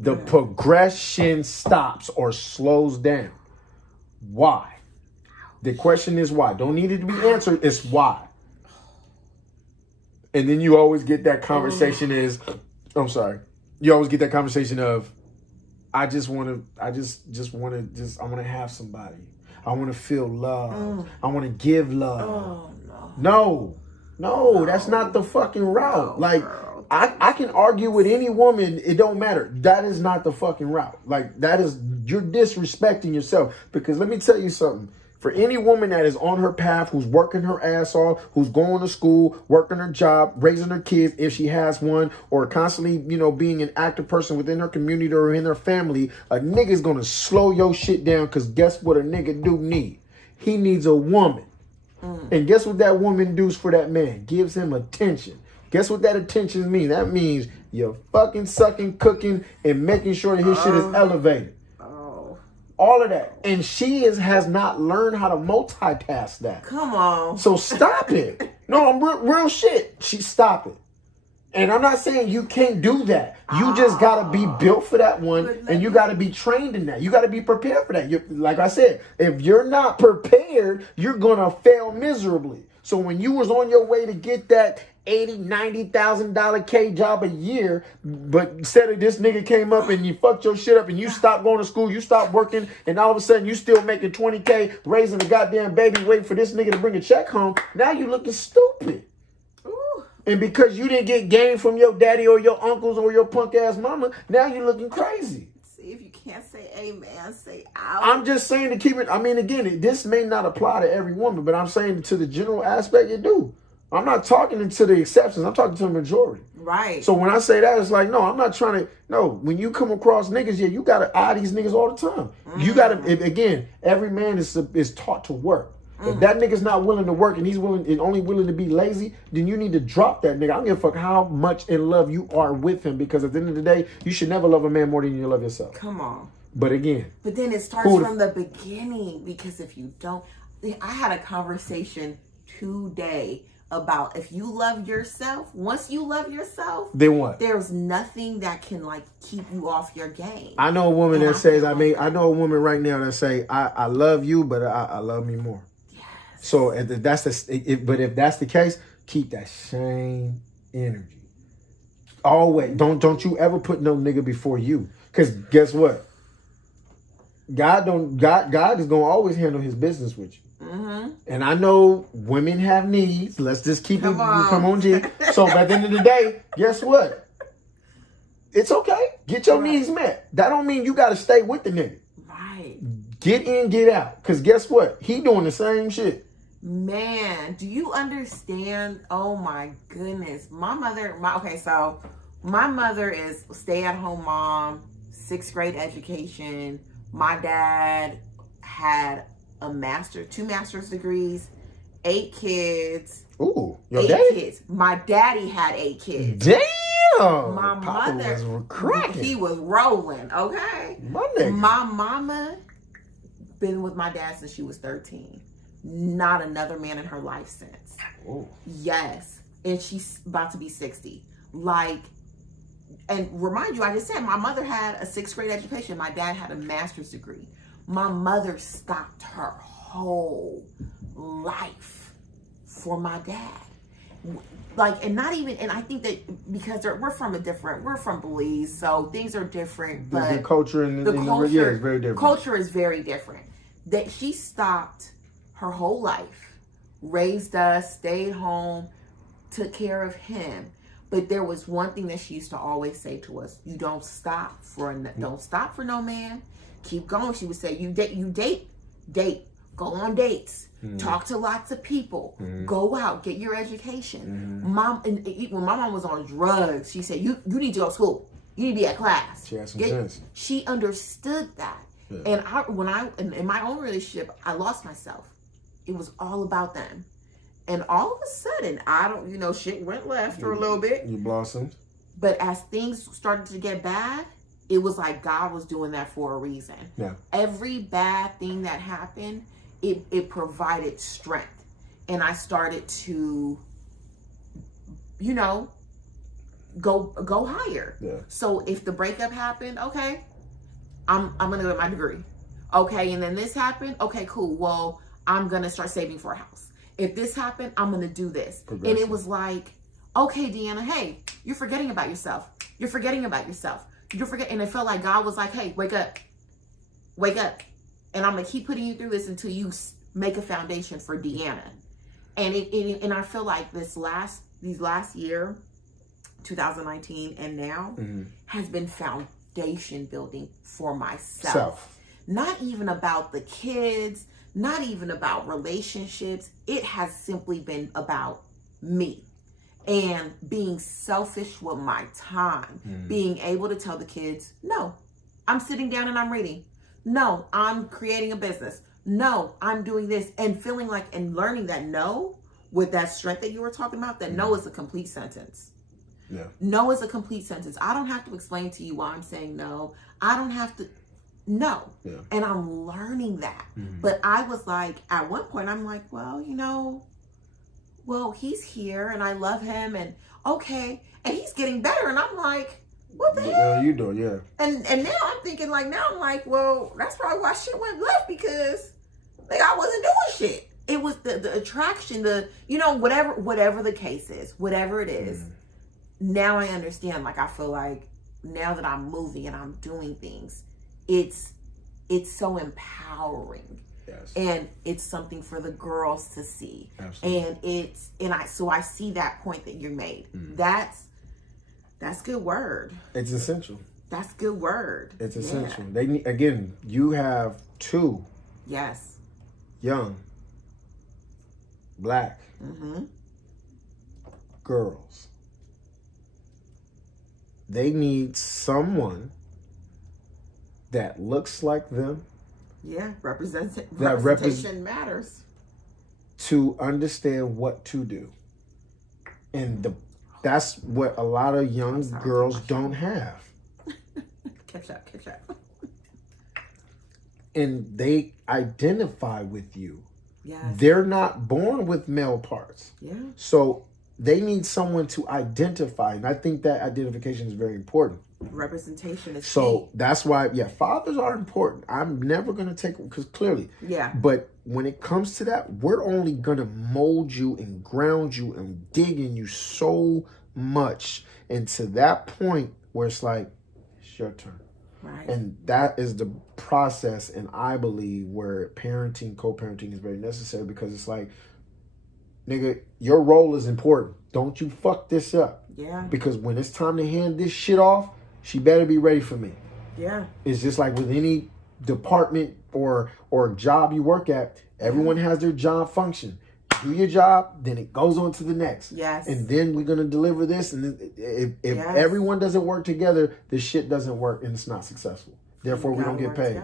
The progression stops or slows down. Why? The question is why. Don't need it to be answered. It's why. And then you always get that conversation You always get that conversation of, I want to have somebody. I want to feel love. I want to give love. No, that's not the fucking route. Like, I can argue with any woman. It don't matter. That is not the fucking route. Like, you're disrespecting yourself. Because let me tell you something. For any woman that is on her path, who's working her ass off, who's going to school, working her job, raising her kids if she has one, or constantly, you know, being an active person within her community or in her family, a nigga's gonna slow your shit down. Because guess what a nigga do need? He needs a woman. And guess what that woman does for that man? Gives him attention. Guess what that attention means? That means you're fucking sucking, cooking, and making sure that his shit is elevated. All of that. And she has not learned how to multitask that. Come on. So stop it. No, I'm real shit. Stop it. And I'm not saying you can't do that. You just got to be built for that one, and you got to be trained in that. You got to be prepared for that. Like I said, if you're not prepared, you're going to fail miserably. So when you was on your way to get that $80,000-$90,000 K job a year, but instead of this nigga came up and you fucked your shit up and you stopped going to school, you stopped working, and all of a sudden you still making $20K, raising a goddamn baby, waiting for this nigga to bring a check home, now you looking stupid. And because you didn't get game from your daddy or your uncles or your punk ass mama, now you're looking crazy. See, if you can't say amen, say out. I'm just saying to keep it. I mean, again, this may not apply to every woman, but I'm saying to the general aspect, it do. I'm not talking to the exceptions. I'm talking to the majority. Right. So when I say that, it's like, no, I'm not trying to. No, when you come across niggas, yeah, you got to eye these niggas all the time. You got to, again, every man is taught to work. If that nigga's not willing to work and he's only willing to be lazy, then you need to drop that nigga. I don't give a fuck how much in love you are with him, because at the end of the day, you should never love a man more than you love yourself. Come on. But again. But then it starts from the beginning, because if you don't, I had a conversation today about if you love yourself, once you love yourself, then what? There's nothing that can like keep you off your game. I know a woman that says, I know a woman right now that say, I love you, but I love me more. So if that's the case, keep that same energy. Always don't you ever put no nigga before you, because guess what? God is gonna always handle his business with you. Mm-hmm. And I know women have needs. Let's just keep come on, G. So at the end of the day, guess what? It's okay. Get your needs met. That don't mean you gotta stay with the nigga. Right. Get in, get out. Because guess what? He doing the same shit. Man, do you understand? Oh my goodness. My mother is stay-at-home mom, 6th grade education. My dad had two master's degrees, 8 kids. Ooh, your 8 daddy? kids. My daddy had 8 kids. Damn! My Papa mother was cracking. He was rolling, okay? My mama been with my dad since she was 13. Not another man in her life since. Oh. Yes. And she's about to be 60. And remind you, I just said my mother had a 6th grade education. My dad had a master's degree. My mother stopped her whole life for my dad. And I think that because we're from Belize, so things are different. But the culture and the culture is very different. Culture is very different. That she stopped her whole life, raised us, stayed home, took care of him. But there was one thing that she used to always say to us: you don't stop for no man. Keep going. She would say, you date, go on dates, talk to lots of people, go out, get your education. Mom, and when my mom was on drugs, she said, you need to go to school. You need to be at class. She had some sense. She understood that. Yeah. And in my own relationship, I lost myself. It was all about them. And all of a sudden, shit went left for a little bit. You blossomed. But as things started to get bad, it was like God was doing that for a reason. Yeah. Every bad thing that happened, it provided strength. And I started to, go higher. Yeah. So if the breakup happened, okay, I'm gonna get my degree. Okay, and then this happened, okay, cool. Well, I'm gonna start saving for a house. If this happened, I'm gonna do this. And it was like, okay, Deanna, hey, you're forgetting about yourself. You're forgetting about yourself. And it felt like God was like, hey, wake up. And I'm gonna keep putting you through this until you make a foundation for Deanna. And I feel like these last year, 2019 and now, has been foundation building for myself. Not even about the kids, not even about relationships. It has simply been about me and being selfish with my time, being able to tell the kids, no, I'm sitting down and I'm reading. No, I'm creating a business. No, I'm doing this, and feeling like and learning that no, with that strength that you were talking about, that no is a complete sentence. Yeah. No is a complete sentence. I don't have to explain to you why I'm saying no. I don't have to. No. Yeah. And I'm learning that. But I was like, at one point, I'm like, well, he's here and I love him, and okay. And he's it's getting better. And I'm like, what the What hell? are you doing? Yeah. And now I'm thinking like, well, that's probably why shit went left, because like I wasn't doing shit. It was the attraction, whatever the case is, whatever it is. Now I understand. Like, I feel like now that I'm moving and I'm doing things, it's so empowering. Yes. And it's something for the girls to see. Absolutely. And I see that point that you made. That's good word. It's essential. That's good word. It's essential. They need, again, you have two young Black girls. They need someone that looks like them. Yeah, representation matters. To understand what to do. And that's what a lot of young girls don't have. Catch up. And they identify with you. Yes. They're not born with male parts. Yeah. So they need someone to identify. And I think that identification is very important. Representation is so key. That's why, fathers are important. I'm never going to take, because clearly. Yeah. But when it comes to that, we're only going to mold you and ground you and dig in you so much. And to that point where it's like, it's your turn. Right. And that is the process, and I believe where co-parenting is very necessary, because it's like, nigga, your role is important. Don't you fuck this up. Yeah. Because when it's time to hand this shit off, she better be ready for me. Yeah. It's just like with any department or job you work at, everyone has their job function. Do your job, then it goes on to the next. Yes. And then we're going to deliver this. And if everyone doesn't work together, this shit doesn't work and it's not successful. Therefore, we don't get paid.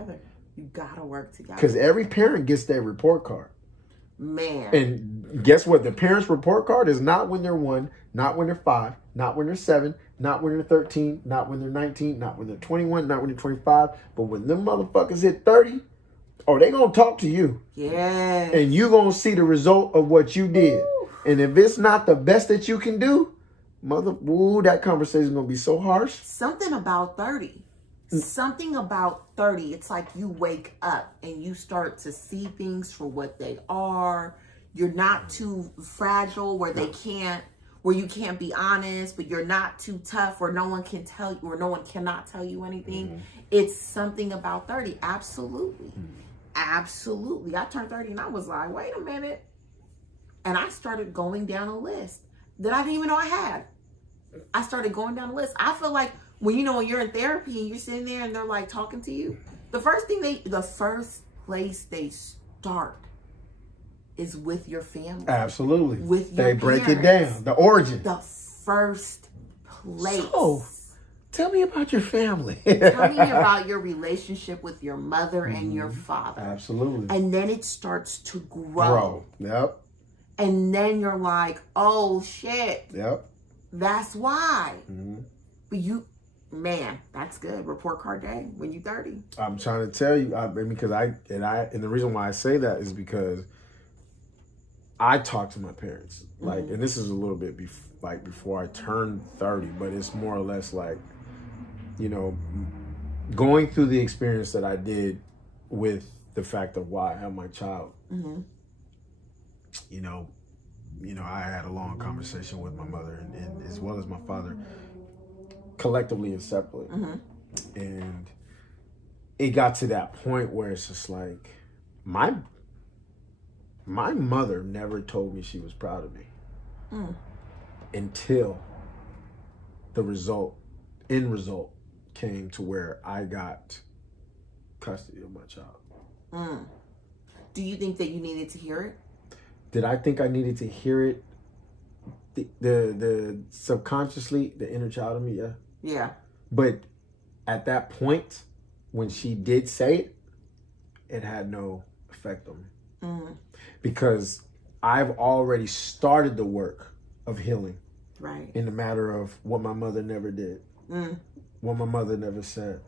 You got to work together. Because every parent gets their report card. Man. And guess what? The parent's report card is not when they're 1, not when they're 5, not when they're 7, not when they're 13, not when they're 19, not when they're 21, not when they're 25. But when them motherfuckers hit 30, they going to talk to you. Yeah. And you going to see the result of what you did. Woo. And if it's not the best that you can do, that conversation is going to be so harsh. Something about 30. Something about 30. It's like you wake up and you start to see things for what they are. You're not too fragile where you can't be honest, but you're not too tough where no one can tell you, or no one cannot tell you anything. It's something about 30. Absolutely. Absolutely. I turned 30 and I was like, wait a minute. And I started going down a list that I didn't even know I had. I started going down a list. I feel like when you're in therapy and you're sitting there and they're like talking to you, the first place they start is with your family. Absolutely. With your They break it down. The origin. The first place. So, tell me about your family. Tell me about your relationship with your mother and your father. Absolutely. And then it starts to grow. Yep. And then you're like, oh shit. Yep. That's why. But that's good. Report card day when you're 30. I'm trying to tell you, because and the reason why I say that is because I talk to my parents, and this is a little bit before I turned 30, but it's more or less like, going through the experience that I did with the fact of why I have my child. I had a long conversation with my mother and as well as my father, collectively and separately. And it got to that point where it's just like, my mother never told me she was proud of me until the end result came to where I got custody of my child. Do you think that you needed to hear it? Did I think I needed to hear it? The subconsciously, the inner child of me, yeah. Yeah. But at that point, when she did say it, it had no effect on me. Because I've already started the work of healing. Right. In the matter of what my mother never did. What my mother never said.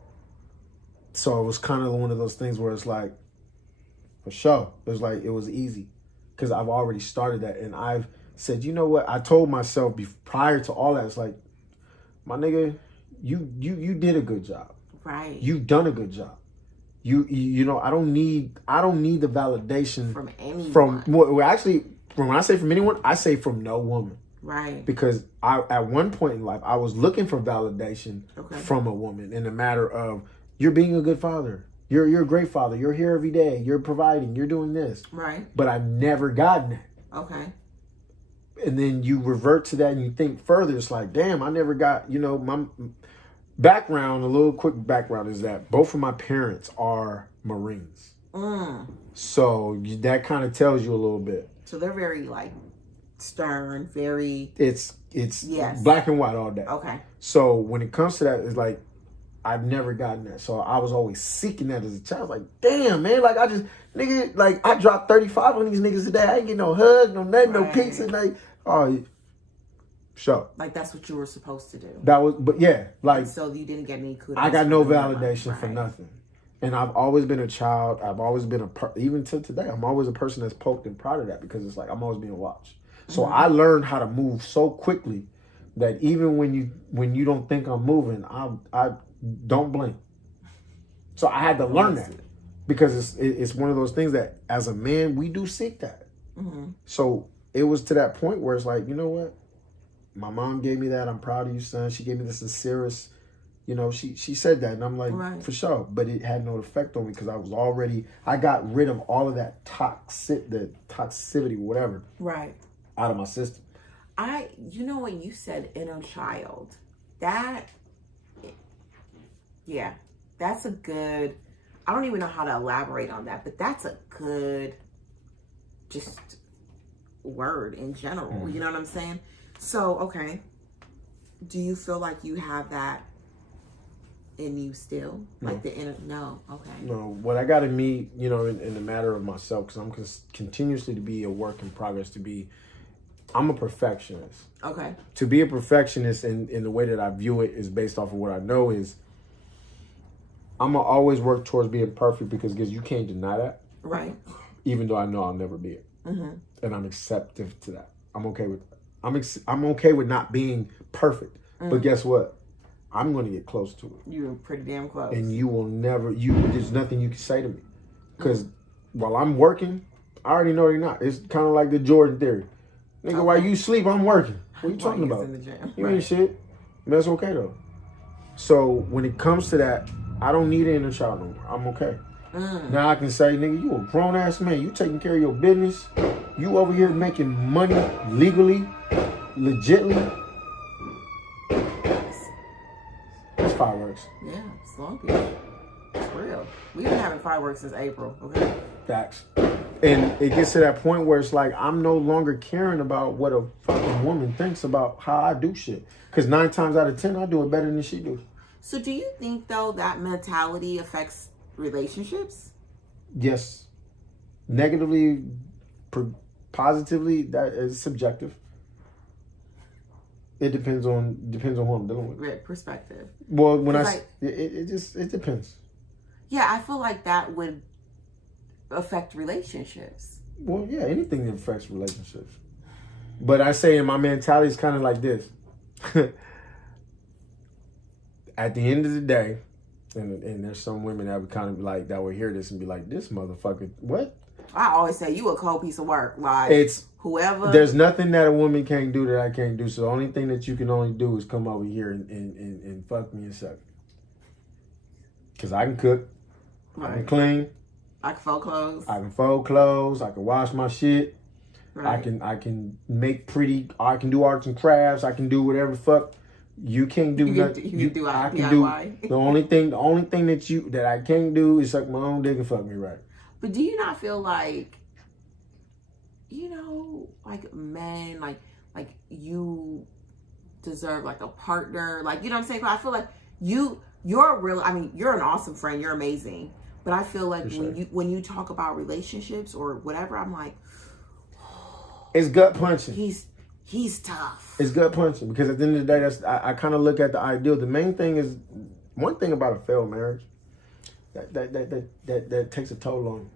So it was kind of one of those things where it's like, for sure. It was like, it was easy. Because I've already started that. And I've said, you know what? I told myself prior to all that, it's like, my nigga, you did a good job. Right. You've done a good job. You know, I don't need the validation from anyone. Well, actually, when I say from anyone, I say from no woman. Right. Because at one point in life, I was looking for validation from a woman in the matter of, you're being a good father. You're a great father. You're here every day. You're providing. You're doing this. Right. But I've never gotten that. Okay. And then you revert to that and you think further. It's like, damn, I never got, you know, my background, a little quick background is that both of my parents are Marines. So that kind of tells you a little bit. So they're very like stern, very. It's black and white all day. Okay. So when it comes to that, it's like, I've never gotten that. So I was always seeking that as a child. Like, damn, man, like I dropped 35 on these niggas today. I ain't get no hug, no nothing, no pizza. Like, oh, sure. Like that's what you were supposed to do. That was, but yeah, like. And so you didn't get any kudos. I got no validation for nothing. And I've always been a child. I've always been even to today, I'm always a person that's poked and proud of that because it's like, I'm always being watched. So I learned how to move so quickly that even when you don't think I'm moving, I don't blink. So I had to learn that because it's one of those things that as a man, we do seek that. So it was to that point where it's like, you know what? My mom gave me that. I'm proud of you, son. She gave me the sincerest, you know, she said that. And I'm like, for sure. But it had no effect on me because I got rid of all of that toxicity, whatever. Right. Out of my system. You know what you said, inner child, that's a good, I don't even know how to elaborate on that, but that's a good just word in general. You know what I'm saying? So, okay. Do you feel like you have that in you still? Like the inner, no. Okay. No, what I got in me, you know, in the matter of myself, because I'm continuously to be a work in progress, I'm a perfectionist. Okay. To be a perfectionist in the way that I view it is based off of what I know is I'm going to always work towards being perfect because you can't deny that. Right. Even though I know I'll never be it. And I'm acceptive to that. I'm okay with that. I'm okay with not being perfect. But guess what? I'm going to get close to it. You're pretty damn close. And you will never, there's nothing you can say to me. Because while I'm working, I already know you're not. It's kind of like the Jordan theory. Nigga, while you sleep, I'm working. What are you talking about? In the gym. You ain't shit. But that's okay, though. So when it comes to that, I don't need an inner child no more. I'm okay. Now I can say, nigga, you a grown-ass man. You taking care of your business. You over here making money legally, legitly. It's fireworks. Yeah, it's Long Beach. It's real. We've been having fireworks since April, okay? Facts. And it gets to that point where it's like, I'm no longer caring about what a fucking woman thinks about how I do shit. Because 9 times out of 10, I do it better than she do. So do you think, though, that mentality affects relationships? Yes. Negatively, positively, that is subjective. It depends on who I'm dealing with. Right, perspective. Well, when it depends. Yeah, I feel like that would affect relationships. Well, yeah, anything that affects relationships. But I say in my mentality is kind of like this. At the end of the day, and there's some women that would kind of be like, that would hear this and be like, this motherfucker, what? I always say, you a cold piece of work. Like, it's whoever. There's nothing that a woman can't do that I can't do. So the only thing that you can only do is come over here and fuck me and suck. Because I can cook. Right. I can clean. I can fold clothes. I can wash my shit. Right. I can make pretty. I can do arts and crafts. I can do whatever the fuck. You can't do nothing. I can do the only thing that I can't do is suck my own dick and fuck me right. But do you not feel like, like men, like you deserve like a partner, like, you know what I'm saying? I feel like you're an awesome friend. You're amazing. But I feel like when you talk about relationships or whatever, I'm like, it's gut punching. He's tough. It's gut punching because at the end of the day, I kind of look at the ideal. The main thing is, one thing about a failed marriage that takes a toll on you.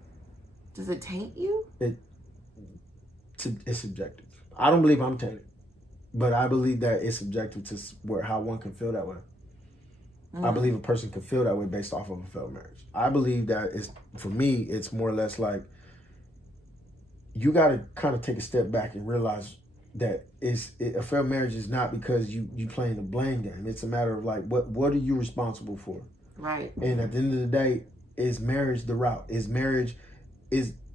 Does it taint you? It's subjective. I don't believe I'm tainted But I believe that it's subjective to how one can feel that way. I believe a person can feel that way based off of a failed marriage. I believe that for me, it's more or less like you got to kind of take a step back and realize that a failed marriage is not because you playing the blame game. It's a matter of like, what are you responsible for? Right. And at the end of the day, is marriage the route?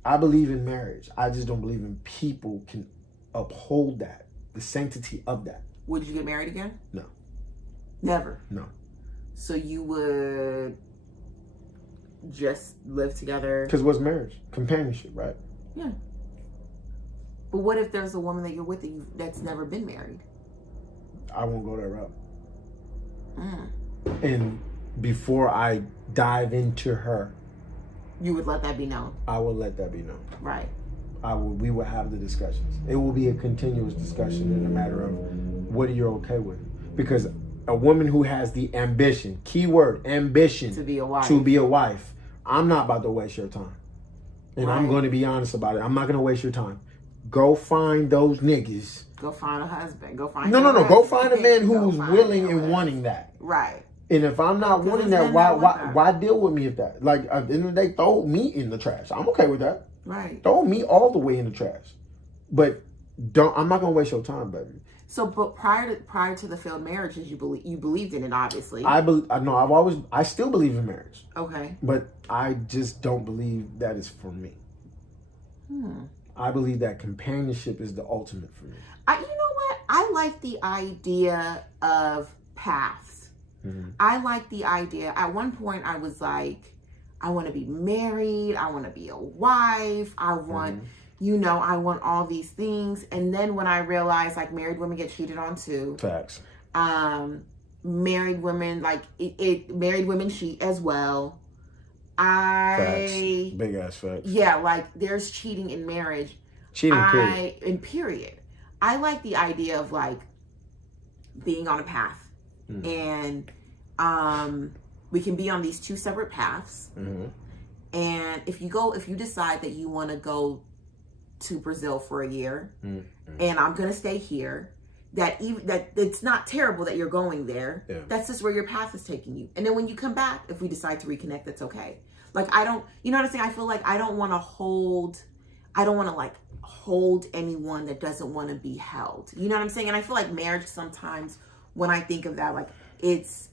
I believe in marriage. I just don't believe in people can uphold that, the sanctity of that. Would you get married again? No. Never? No. So you would just live together? Because what's marriage? Companionship, right? Yeah. But what if there's a woman that you're with that's never been married? I won't go that route. And before I dive into her, you would let that be known? I will let that be known. Right. We will have the discussions. It will be a continuous discussion in a matter of what are you okay with. Because a woman who has the ambition, keyword, ambition, to be a wife, I'm not about to waste your time. And right. I'm going to be honest about it. I'm not going to waste your time. Go find those niggas. Go find a husband. Go find No. Go find a man who's willing and wanting that. Right. And if I'm not wanting that, why deal with me if that? Like, at the end of the day, throw me in the trash. I'm okay with that. Right. Throw me all the way in the trash. But I'm not going to waste your time, baby. So, but prior to the failed marriages, you believed in it, obviously. I still believe in marriage. Okay. But I just don't believe that is for me. I believe that companionship is the ultimate for me. You know what? I like the idea of paths. I like the idea. At one point, I was like, I want to be married. I want to be a wife. I want, I want all these things. And then when I realized, like, married women get cheated on too. Facts. Married women, like, married women cheat as well. Facts. Big ass facts. Yeah, like, there's cheating in marriage. Cheating, period. Period. I like the idea of, like, being on a path. And we can be on these two separate paths. And if you decide that you want to go to Brazil for a year, and I'm going to stay here, that it's not terrible that you're going there. Yeah. That's just where your path is taking you. And then when you come back, if we decide to reconnect, that's okay. Like, you know what I'm saying? I feel like I don't want to hold anyone that doesn't want to be held. You know what I'm saying? And I feel like marriage sometimes, when I think of that, it's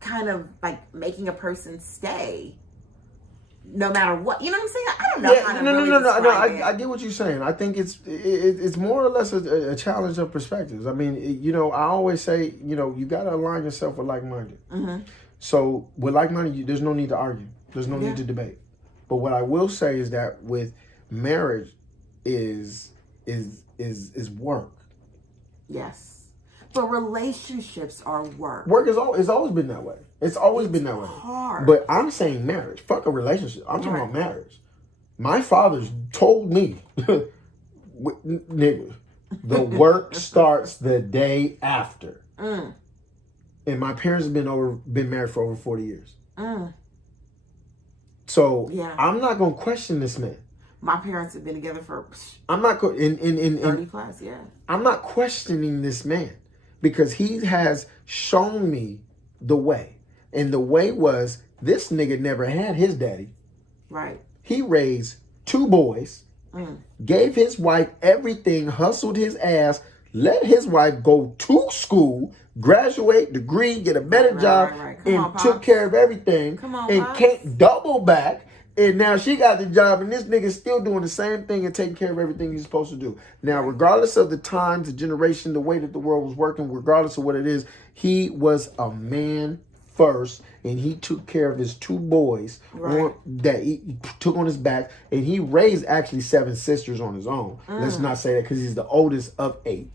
kind of like making a person stay no matter what. You know what I'm saying? I don't know how to really describe it. I get what you're saying. I think it's more or less a challenge of perspectives. I mean, I always say, you got to align yourself with like-minded. So with like-minded, there's no need to argue. There's no need to debate. But what I will say is that with marriage is work. Yes. But relationships are work. Work it's always been that way. It's always been that way. Hard. But I'm saying marriage. Fuck a relationship. I'm talking about marriage. My father's told me, nigga, the work starts the day after. And my parents have been married for over 40 years. So I'm not gonna question this man. My parents have been together for I'm not 30 plus, yeah. I'm not questioning this man because he has shown me the way. And the way was this nigga never had his daddy. Right. He raised 2 boys, gave his wife everything, hustled his ass, let his wife go to school, graduate, degree, get a better job, and took care of everything. And can't double back. And now she got the job, and this nigga's still doing the same thing and taking care of everything he's supposed to do. Now, regardless of the times, the generation, the way that the world was working, regardless of what it is, he was a man first, and he took care of his 2 boys that he took on his back, and he raised actually 7 sisters on his own. Let's not say that because he's the oldest of 8.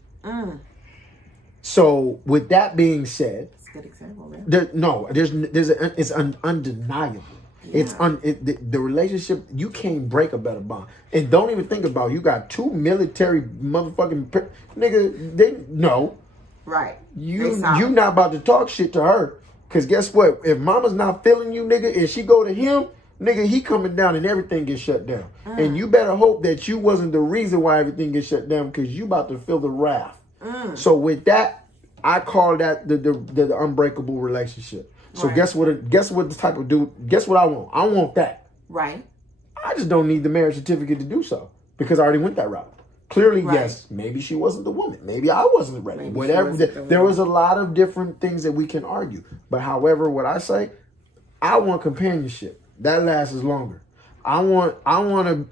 So, with that being said, that's a good example, man. It's undeniable. Yeah. The relationship, you can't break a better bond. And don't even think about it. You got 2 military motherfucking nigga, Right. You not about to talk shit to her. Cause guess what? If mama's not feeling you, nigga, and she go to him, nigga, he coming down and everything gets shut down. And you better hope that you wasn't the reason why everything gets shut down, because you about to feel the wrath. So with that, I call that the unbreakable relationship. So guess what the type of dude, guess what I want? I want that. Right. I just don't need the marriage certificate to do so, because I already went that route. Clearly, yes, maybe she wasn't the woman. Maybe I wasn't ready. Maybe whatever. There was a lot of different things that we can argue. But however, what I say, I want companionship. That lasts longer. I want a,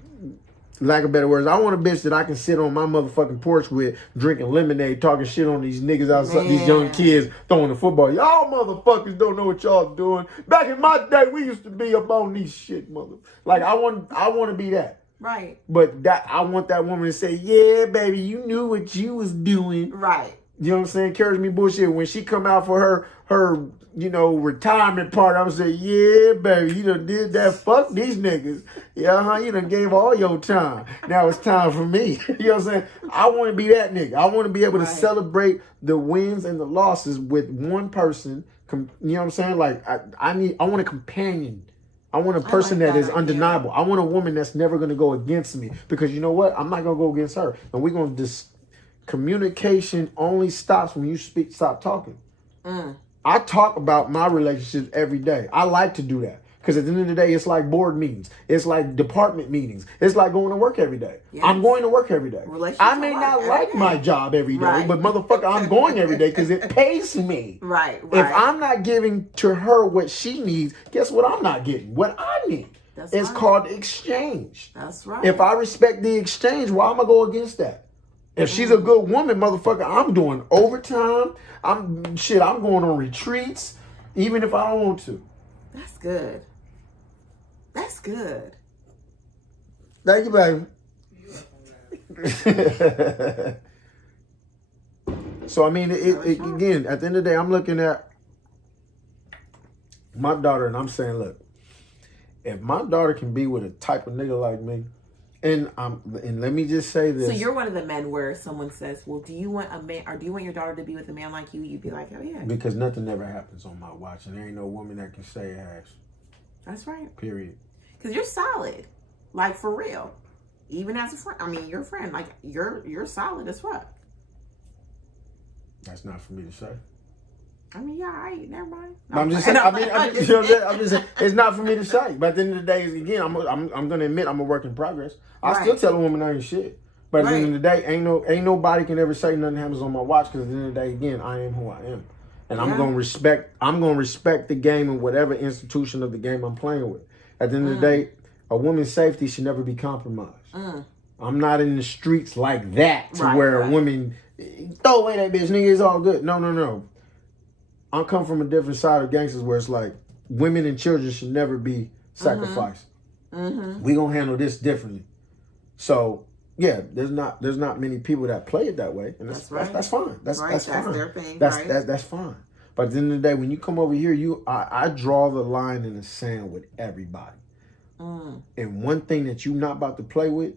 lack of better words, I want a bitch that I can sit on my motherfucking porch with, drinking lemonade, talking shit on these niggas outside, these young kids throwing the football. Y'all motherfuckers don't know what y'all doing. Back in my day, we used to be up on these shit, mother. Like, I want to be that. Right. But that I want that woman to say, yeah, baby, you knew what you was doing. Right. You know what I'm saying? Encourage me bullshit. When she come out for her retirement part, I'm saying, yeah, baby, you done did that. Fuck these niggas. Yeah, you done gave all your time. Now it's time for me. You know what I'm saying? I want to be that nigga. I want to be able to celebrate the wins and the losses with one person. You know what I'm saying? Like, I want a companion. I want a person that is undeniable. I want a woman that's never going to go against me, because you know what? I'm not going to go against her. And we're going to communication only stops when you stop talking. I talk about my relationships every day. I like to do that, because at the end of the day, it's like board meetings. It's like department meetings. It's like going to work every day. Yes. I'm going to work every day. I may not like my job every day, but motherfucker, I'm going every day because it pays me. Right. If I'm not giving to her what she needs, guess what I'm not getting? What I need. It's called exchange. That's right. If I respect the exchange, why am I go against that? If she's a good woman, motherfucker, I'm doing overtime. I'm going on retreats, even if I don't want to. That's good. That's good. Thank you, baby. So, I mean, again, at the end of the day, I'm looking at my daughter and I'm saying, look, if my daughter can be with a type of nigga like me, and let me just say this. So you're one of the men where someone says, well, do you want a man, or do you want your daughter to be with a man like you? You'd be like, oh yeah. Because nothing ever happens on my watch, and there ain't no woman that can say it has. That's right. Period. Because you're solid. Like, for real. Even as a friend. I mean, you're a friend. Like, you're solid as fuck. That's not for me to say. I mean, yeah, all right, never mind. No, I'm just saying. I'm just saying, it's not for me to say. But at the end of the day, again, I'm gonna admit I'm a work in progress. I still tell a woman I ain't shit. But at the end of the day, ain't nobody can ever say nothing happens on my watch, because at the end of the day, again, I am who I am, and I'm gonna respect the game and whatever institution of the game I'm playing with. At the end of the day, a woman's safety should never be compromised. I'm not in the streets like that where a woman throw away that bitch, nigga, it's all good. No. I come from a different side of gangsters where it's like women and children should never be sacrificed. We gonna handle this differently. So yeah, there's not many people that play it that way, and that's fine. That's fine. That's their thing. That's fine. But at the end of the day, when you come over here, I draw the line in the sand with everybody. And one thing that you're not about to play with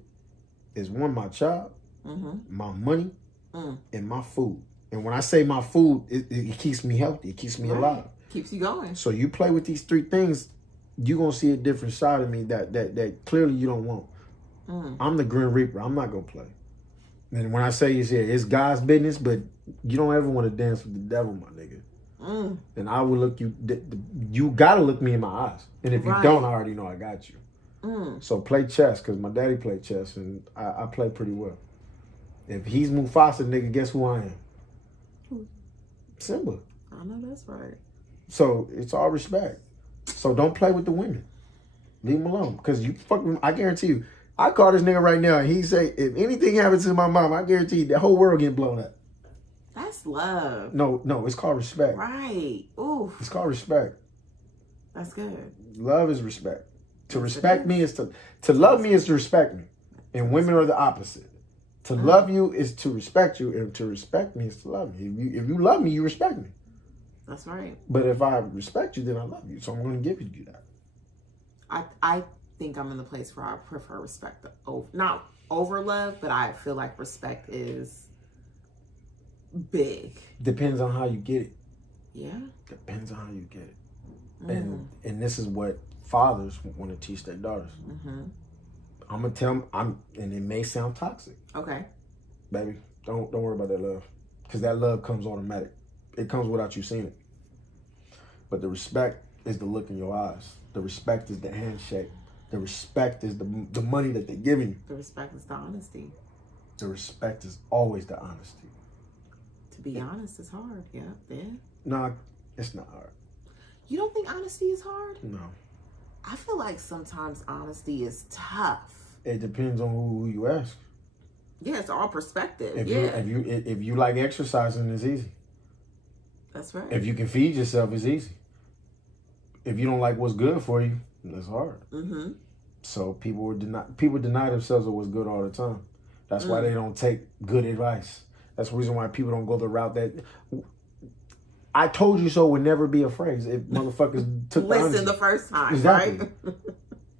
is my child, my money, and my food. And when I say my food, it keeps me healthy. It keeps me alive. Keeps you going. So you play with these three things, you're going to see a different side of me that clearly you don't want. I'm the Grim Reaper. I'm not going to play. And when I say it's God's business, but you don't ever want to dance with the devil, my nigga. And I will look you got to look me in my eyes. And if you don't, I already know I got you. So play chess, because my daddy played chess, and I play pretty well. If he's Mufasa, nigga, guess who I am? Simba. I know that's right. So it's all respect. So don't play with the women. Leave them alone. Because I guarantee you, I call this nigga right now and he say, if anything happens to my mom, I guarantee you the whole world getting blown up. That's love. No, it's called respect. Right. Oof. It's called respect. That's good. Love is respect. To respect me is to love me is to respect me. And women are the opposite. To love you is to respect you, and to respect me is to love me. If you love me, you respect me. That's right. But if I respect you, then I love you. So I'm going to give you that. I think I'm in the place where I prefer respect, not over love, but I feel like respect is big. Depends on how you get it. Yeah. Depends on how you get it. And this is what fathers want to teach their daughters. Mm-hmm. I'm gonna tell them. And it may sound toxic. Okay. Baby, don't worry about that love, because that love comes automatic. It comes without you seeing it. But the respect is the look in your eyes. The respect is the handshake. The respect is the money that they're giving you. The respect is the honesty. The respect is always the honesty. To be honest is hard. Yeah. No, it's not hard. You don't think honesty is hard? No. I feel like sometimes honesty is tough. It depends on who you ask. Yeah, it's all perspective. If you like exercising, it's easy. That's right. If you can feed yourself, it's easy. If you don't like what's good for you, that's hard. Mm-hmm. So people deny themselves of what's good all the time. That's why they don't take good advice. That's the reason why people don't go the route that "I told you so" would never be a phrase if motherfuckers took listen the first time. Exactly. Right?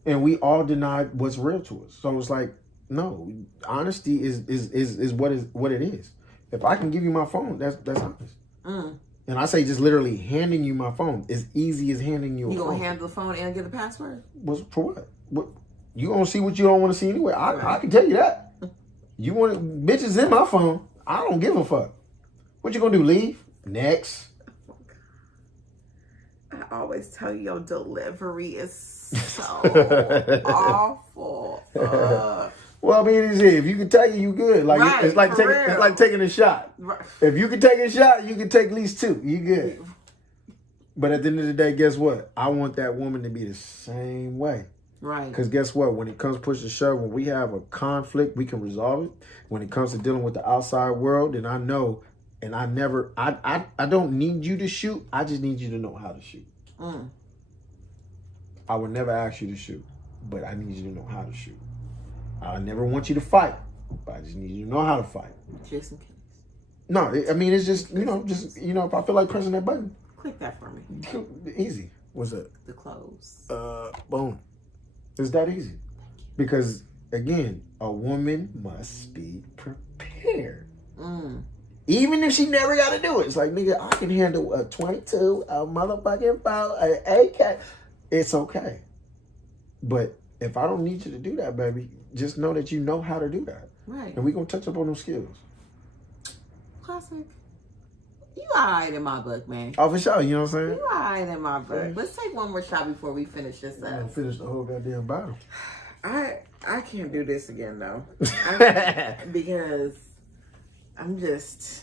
And we all denied what's real to us. So it's like, no, honesty is what it is. If I can give you my phone, that's honest. And I say just literally handing you my phone is easy as handing you a phone. You gonna hand the phone and get the password? For what? You gonna see what you don't want to see anyway. I can tell you that. You want bitches in my phone? I don't give a fuck. What you gonna do? Leave? Next. I always tell you your delivery is so awful. Well, I mean, if you can take it, you good. Like right, it's like taking a shot. Right. If you can take a shot, you can take at least 2. You good. But at the end of the day, guess what? I want that woman to be the same way. Right. Because guess what? When it comes push to shove, when we have a conflict, we can resolve it. When it comes to dealing with the outside world, then I know, and I don't need you to shoot. I just need you to know how to shoot. I would never ask you to shoot, but I need you to know how to shoot. I never want you to fight, but I just need you to know how to fight. Just in case. No, I mean, it's just, if I feel like pressing that button. Click that for me. Easy. What's that? The close. Boom. It's that easy. Because, again, a woman must be prepared. Even if she never got to do it. It's like, nigga, I can handle a 22, a motherfucking 4, an AK. It's okay. But if I don't need you to do that, baby, just know that you know how to do that. Right. And we're going to touch up on those skills. Classiq. You alright in my book, man. Oh, for sure. You know what I'm saying? You alright in my book. Let's take one more shot before we finish this I'm up. going to finish the whole goddamn bottle. I can't do this again, though. Because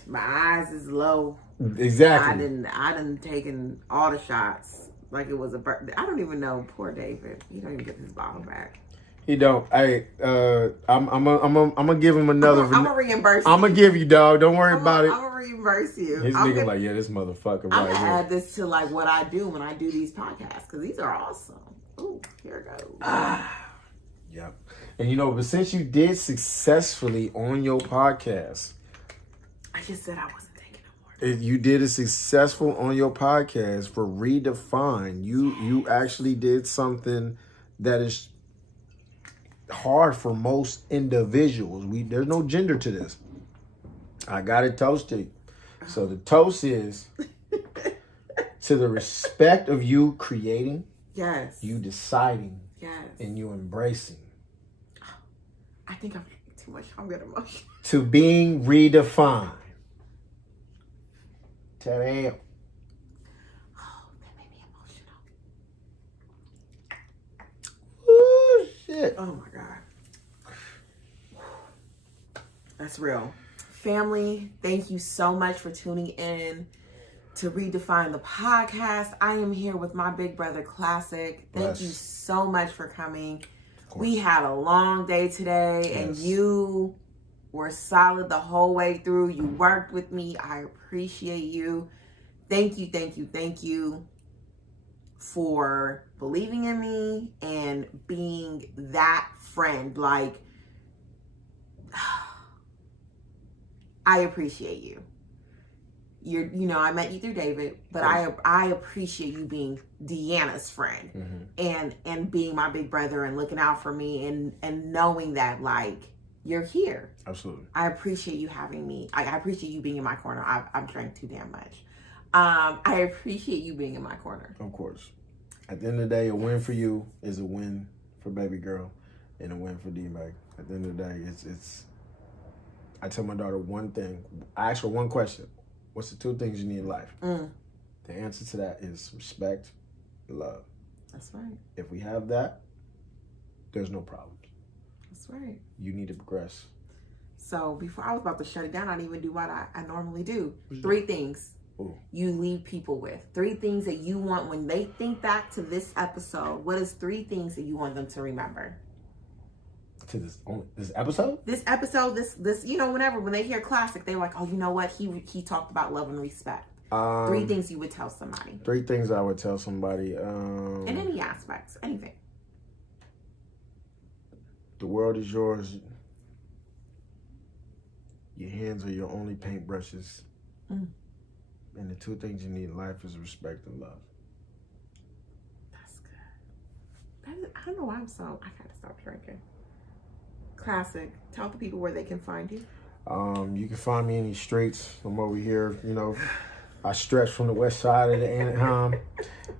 my eyes is low. Exactly. I done taken all the shots like it was a birthday. I don't even know. Poor David. He don't even get his bottle back. He don't. Hey, I'm gonna give him another. I'm gonna reimburse you. I'm gonna give you, dog. Don't worry about it. I'm gonna reimburse you. His nigga like, yeah, this motherfucker I'm right gonna here. add this to like what I do when I do these podcasts because these are awesome. Ooh, here it goes. Yep. And but since you did successfully on your podcast, I just said I wasn't taking no more. You did it successful on your podcast for ReDeeFined. You actually did something that is hard for most individuals. There's no gender to this. I got to toast to you. So the toast is to the respect of you creating, yes, you deciding, yes, and you embracing. I think I'm getting too much. I'm getting emotional. To being redefined. Damn. Oh, that made me emotional. Ooh, shit. Oh my God. That's real. Family, thank you so much for tuning in to ReDeeFined the podcast. I am here with my big brother, Classiq. Thank you so much for coming. We had a long day today, and you were solid the whole way through. You worked with me. I appreciate you. Thank you, thank you, thank you for believing in me and being that friend. Like, I appreciate you. I met you through David, but I appreciate you being Deanna's friend and being my big brother and looking out for me and knowing that, like, you're here. Absolutely. I appreciate you having me. I appreciate you being in my corner. I've drank too damn much. I appreciate you being in my corner. Of course. At the end of the day, a win for you is a win for baby girl and a win for D-Mac. At the end of the day, it's I tell my daughter one thing. I ask her one question. What's the 2 things you need in life? The answer to that is respect, love. That's right. If we have that, there's no problems. That's right. You need to progress. So before I was about to shut it down, I didn't even do what I normally do. 3 things you leave people with. 3 things that you want when they think back to this episode. What is 3 things that you want them to remember? To this episode? This episode, this whenever when they hear Classiq, they're like, oh, you know what? He talked about love and respect. 3 things you would tell somebody. 3 things I would tell somebody. In any aspects, anything. The world is yours. Your hands are your only paintbrushes. And the 2 things you need in life is respect and love. That's good. I don't know why I gotta stop drinking. Classiq. Tell the people where they can find you. You can find me in these streets. I'm over here, I stretch from the west side of the Anaheim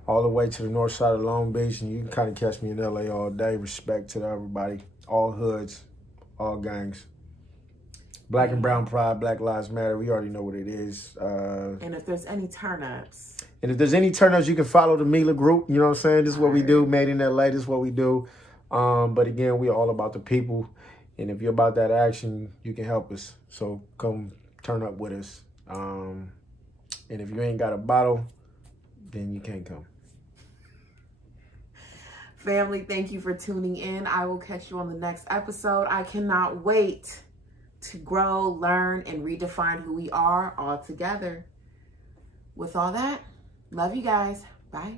all the way to the north side of Long Beach, and you can kind of catch me in LA all day. Respect to everybody, all hoods, all gangs. Black and brown pride, Black Lives Matter. We already know what it is. And if there's any turn-ups. And if there's any turn-ups, you can follow the Mila group. You know what I'm saying? This is what we do. Made in LA. This is what we do. But again, we are all about the people. And if you're about that action, you can help us. So come turn up with us. And if you ain't got a bottle, then you can't come. Family, thank you for tuning in. I will catch you on the next episode. I cannot wait to grow, learn, and redefine who we are all together. With all that, love you guys. Bye.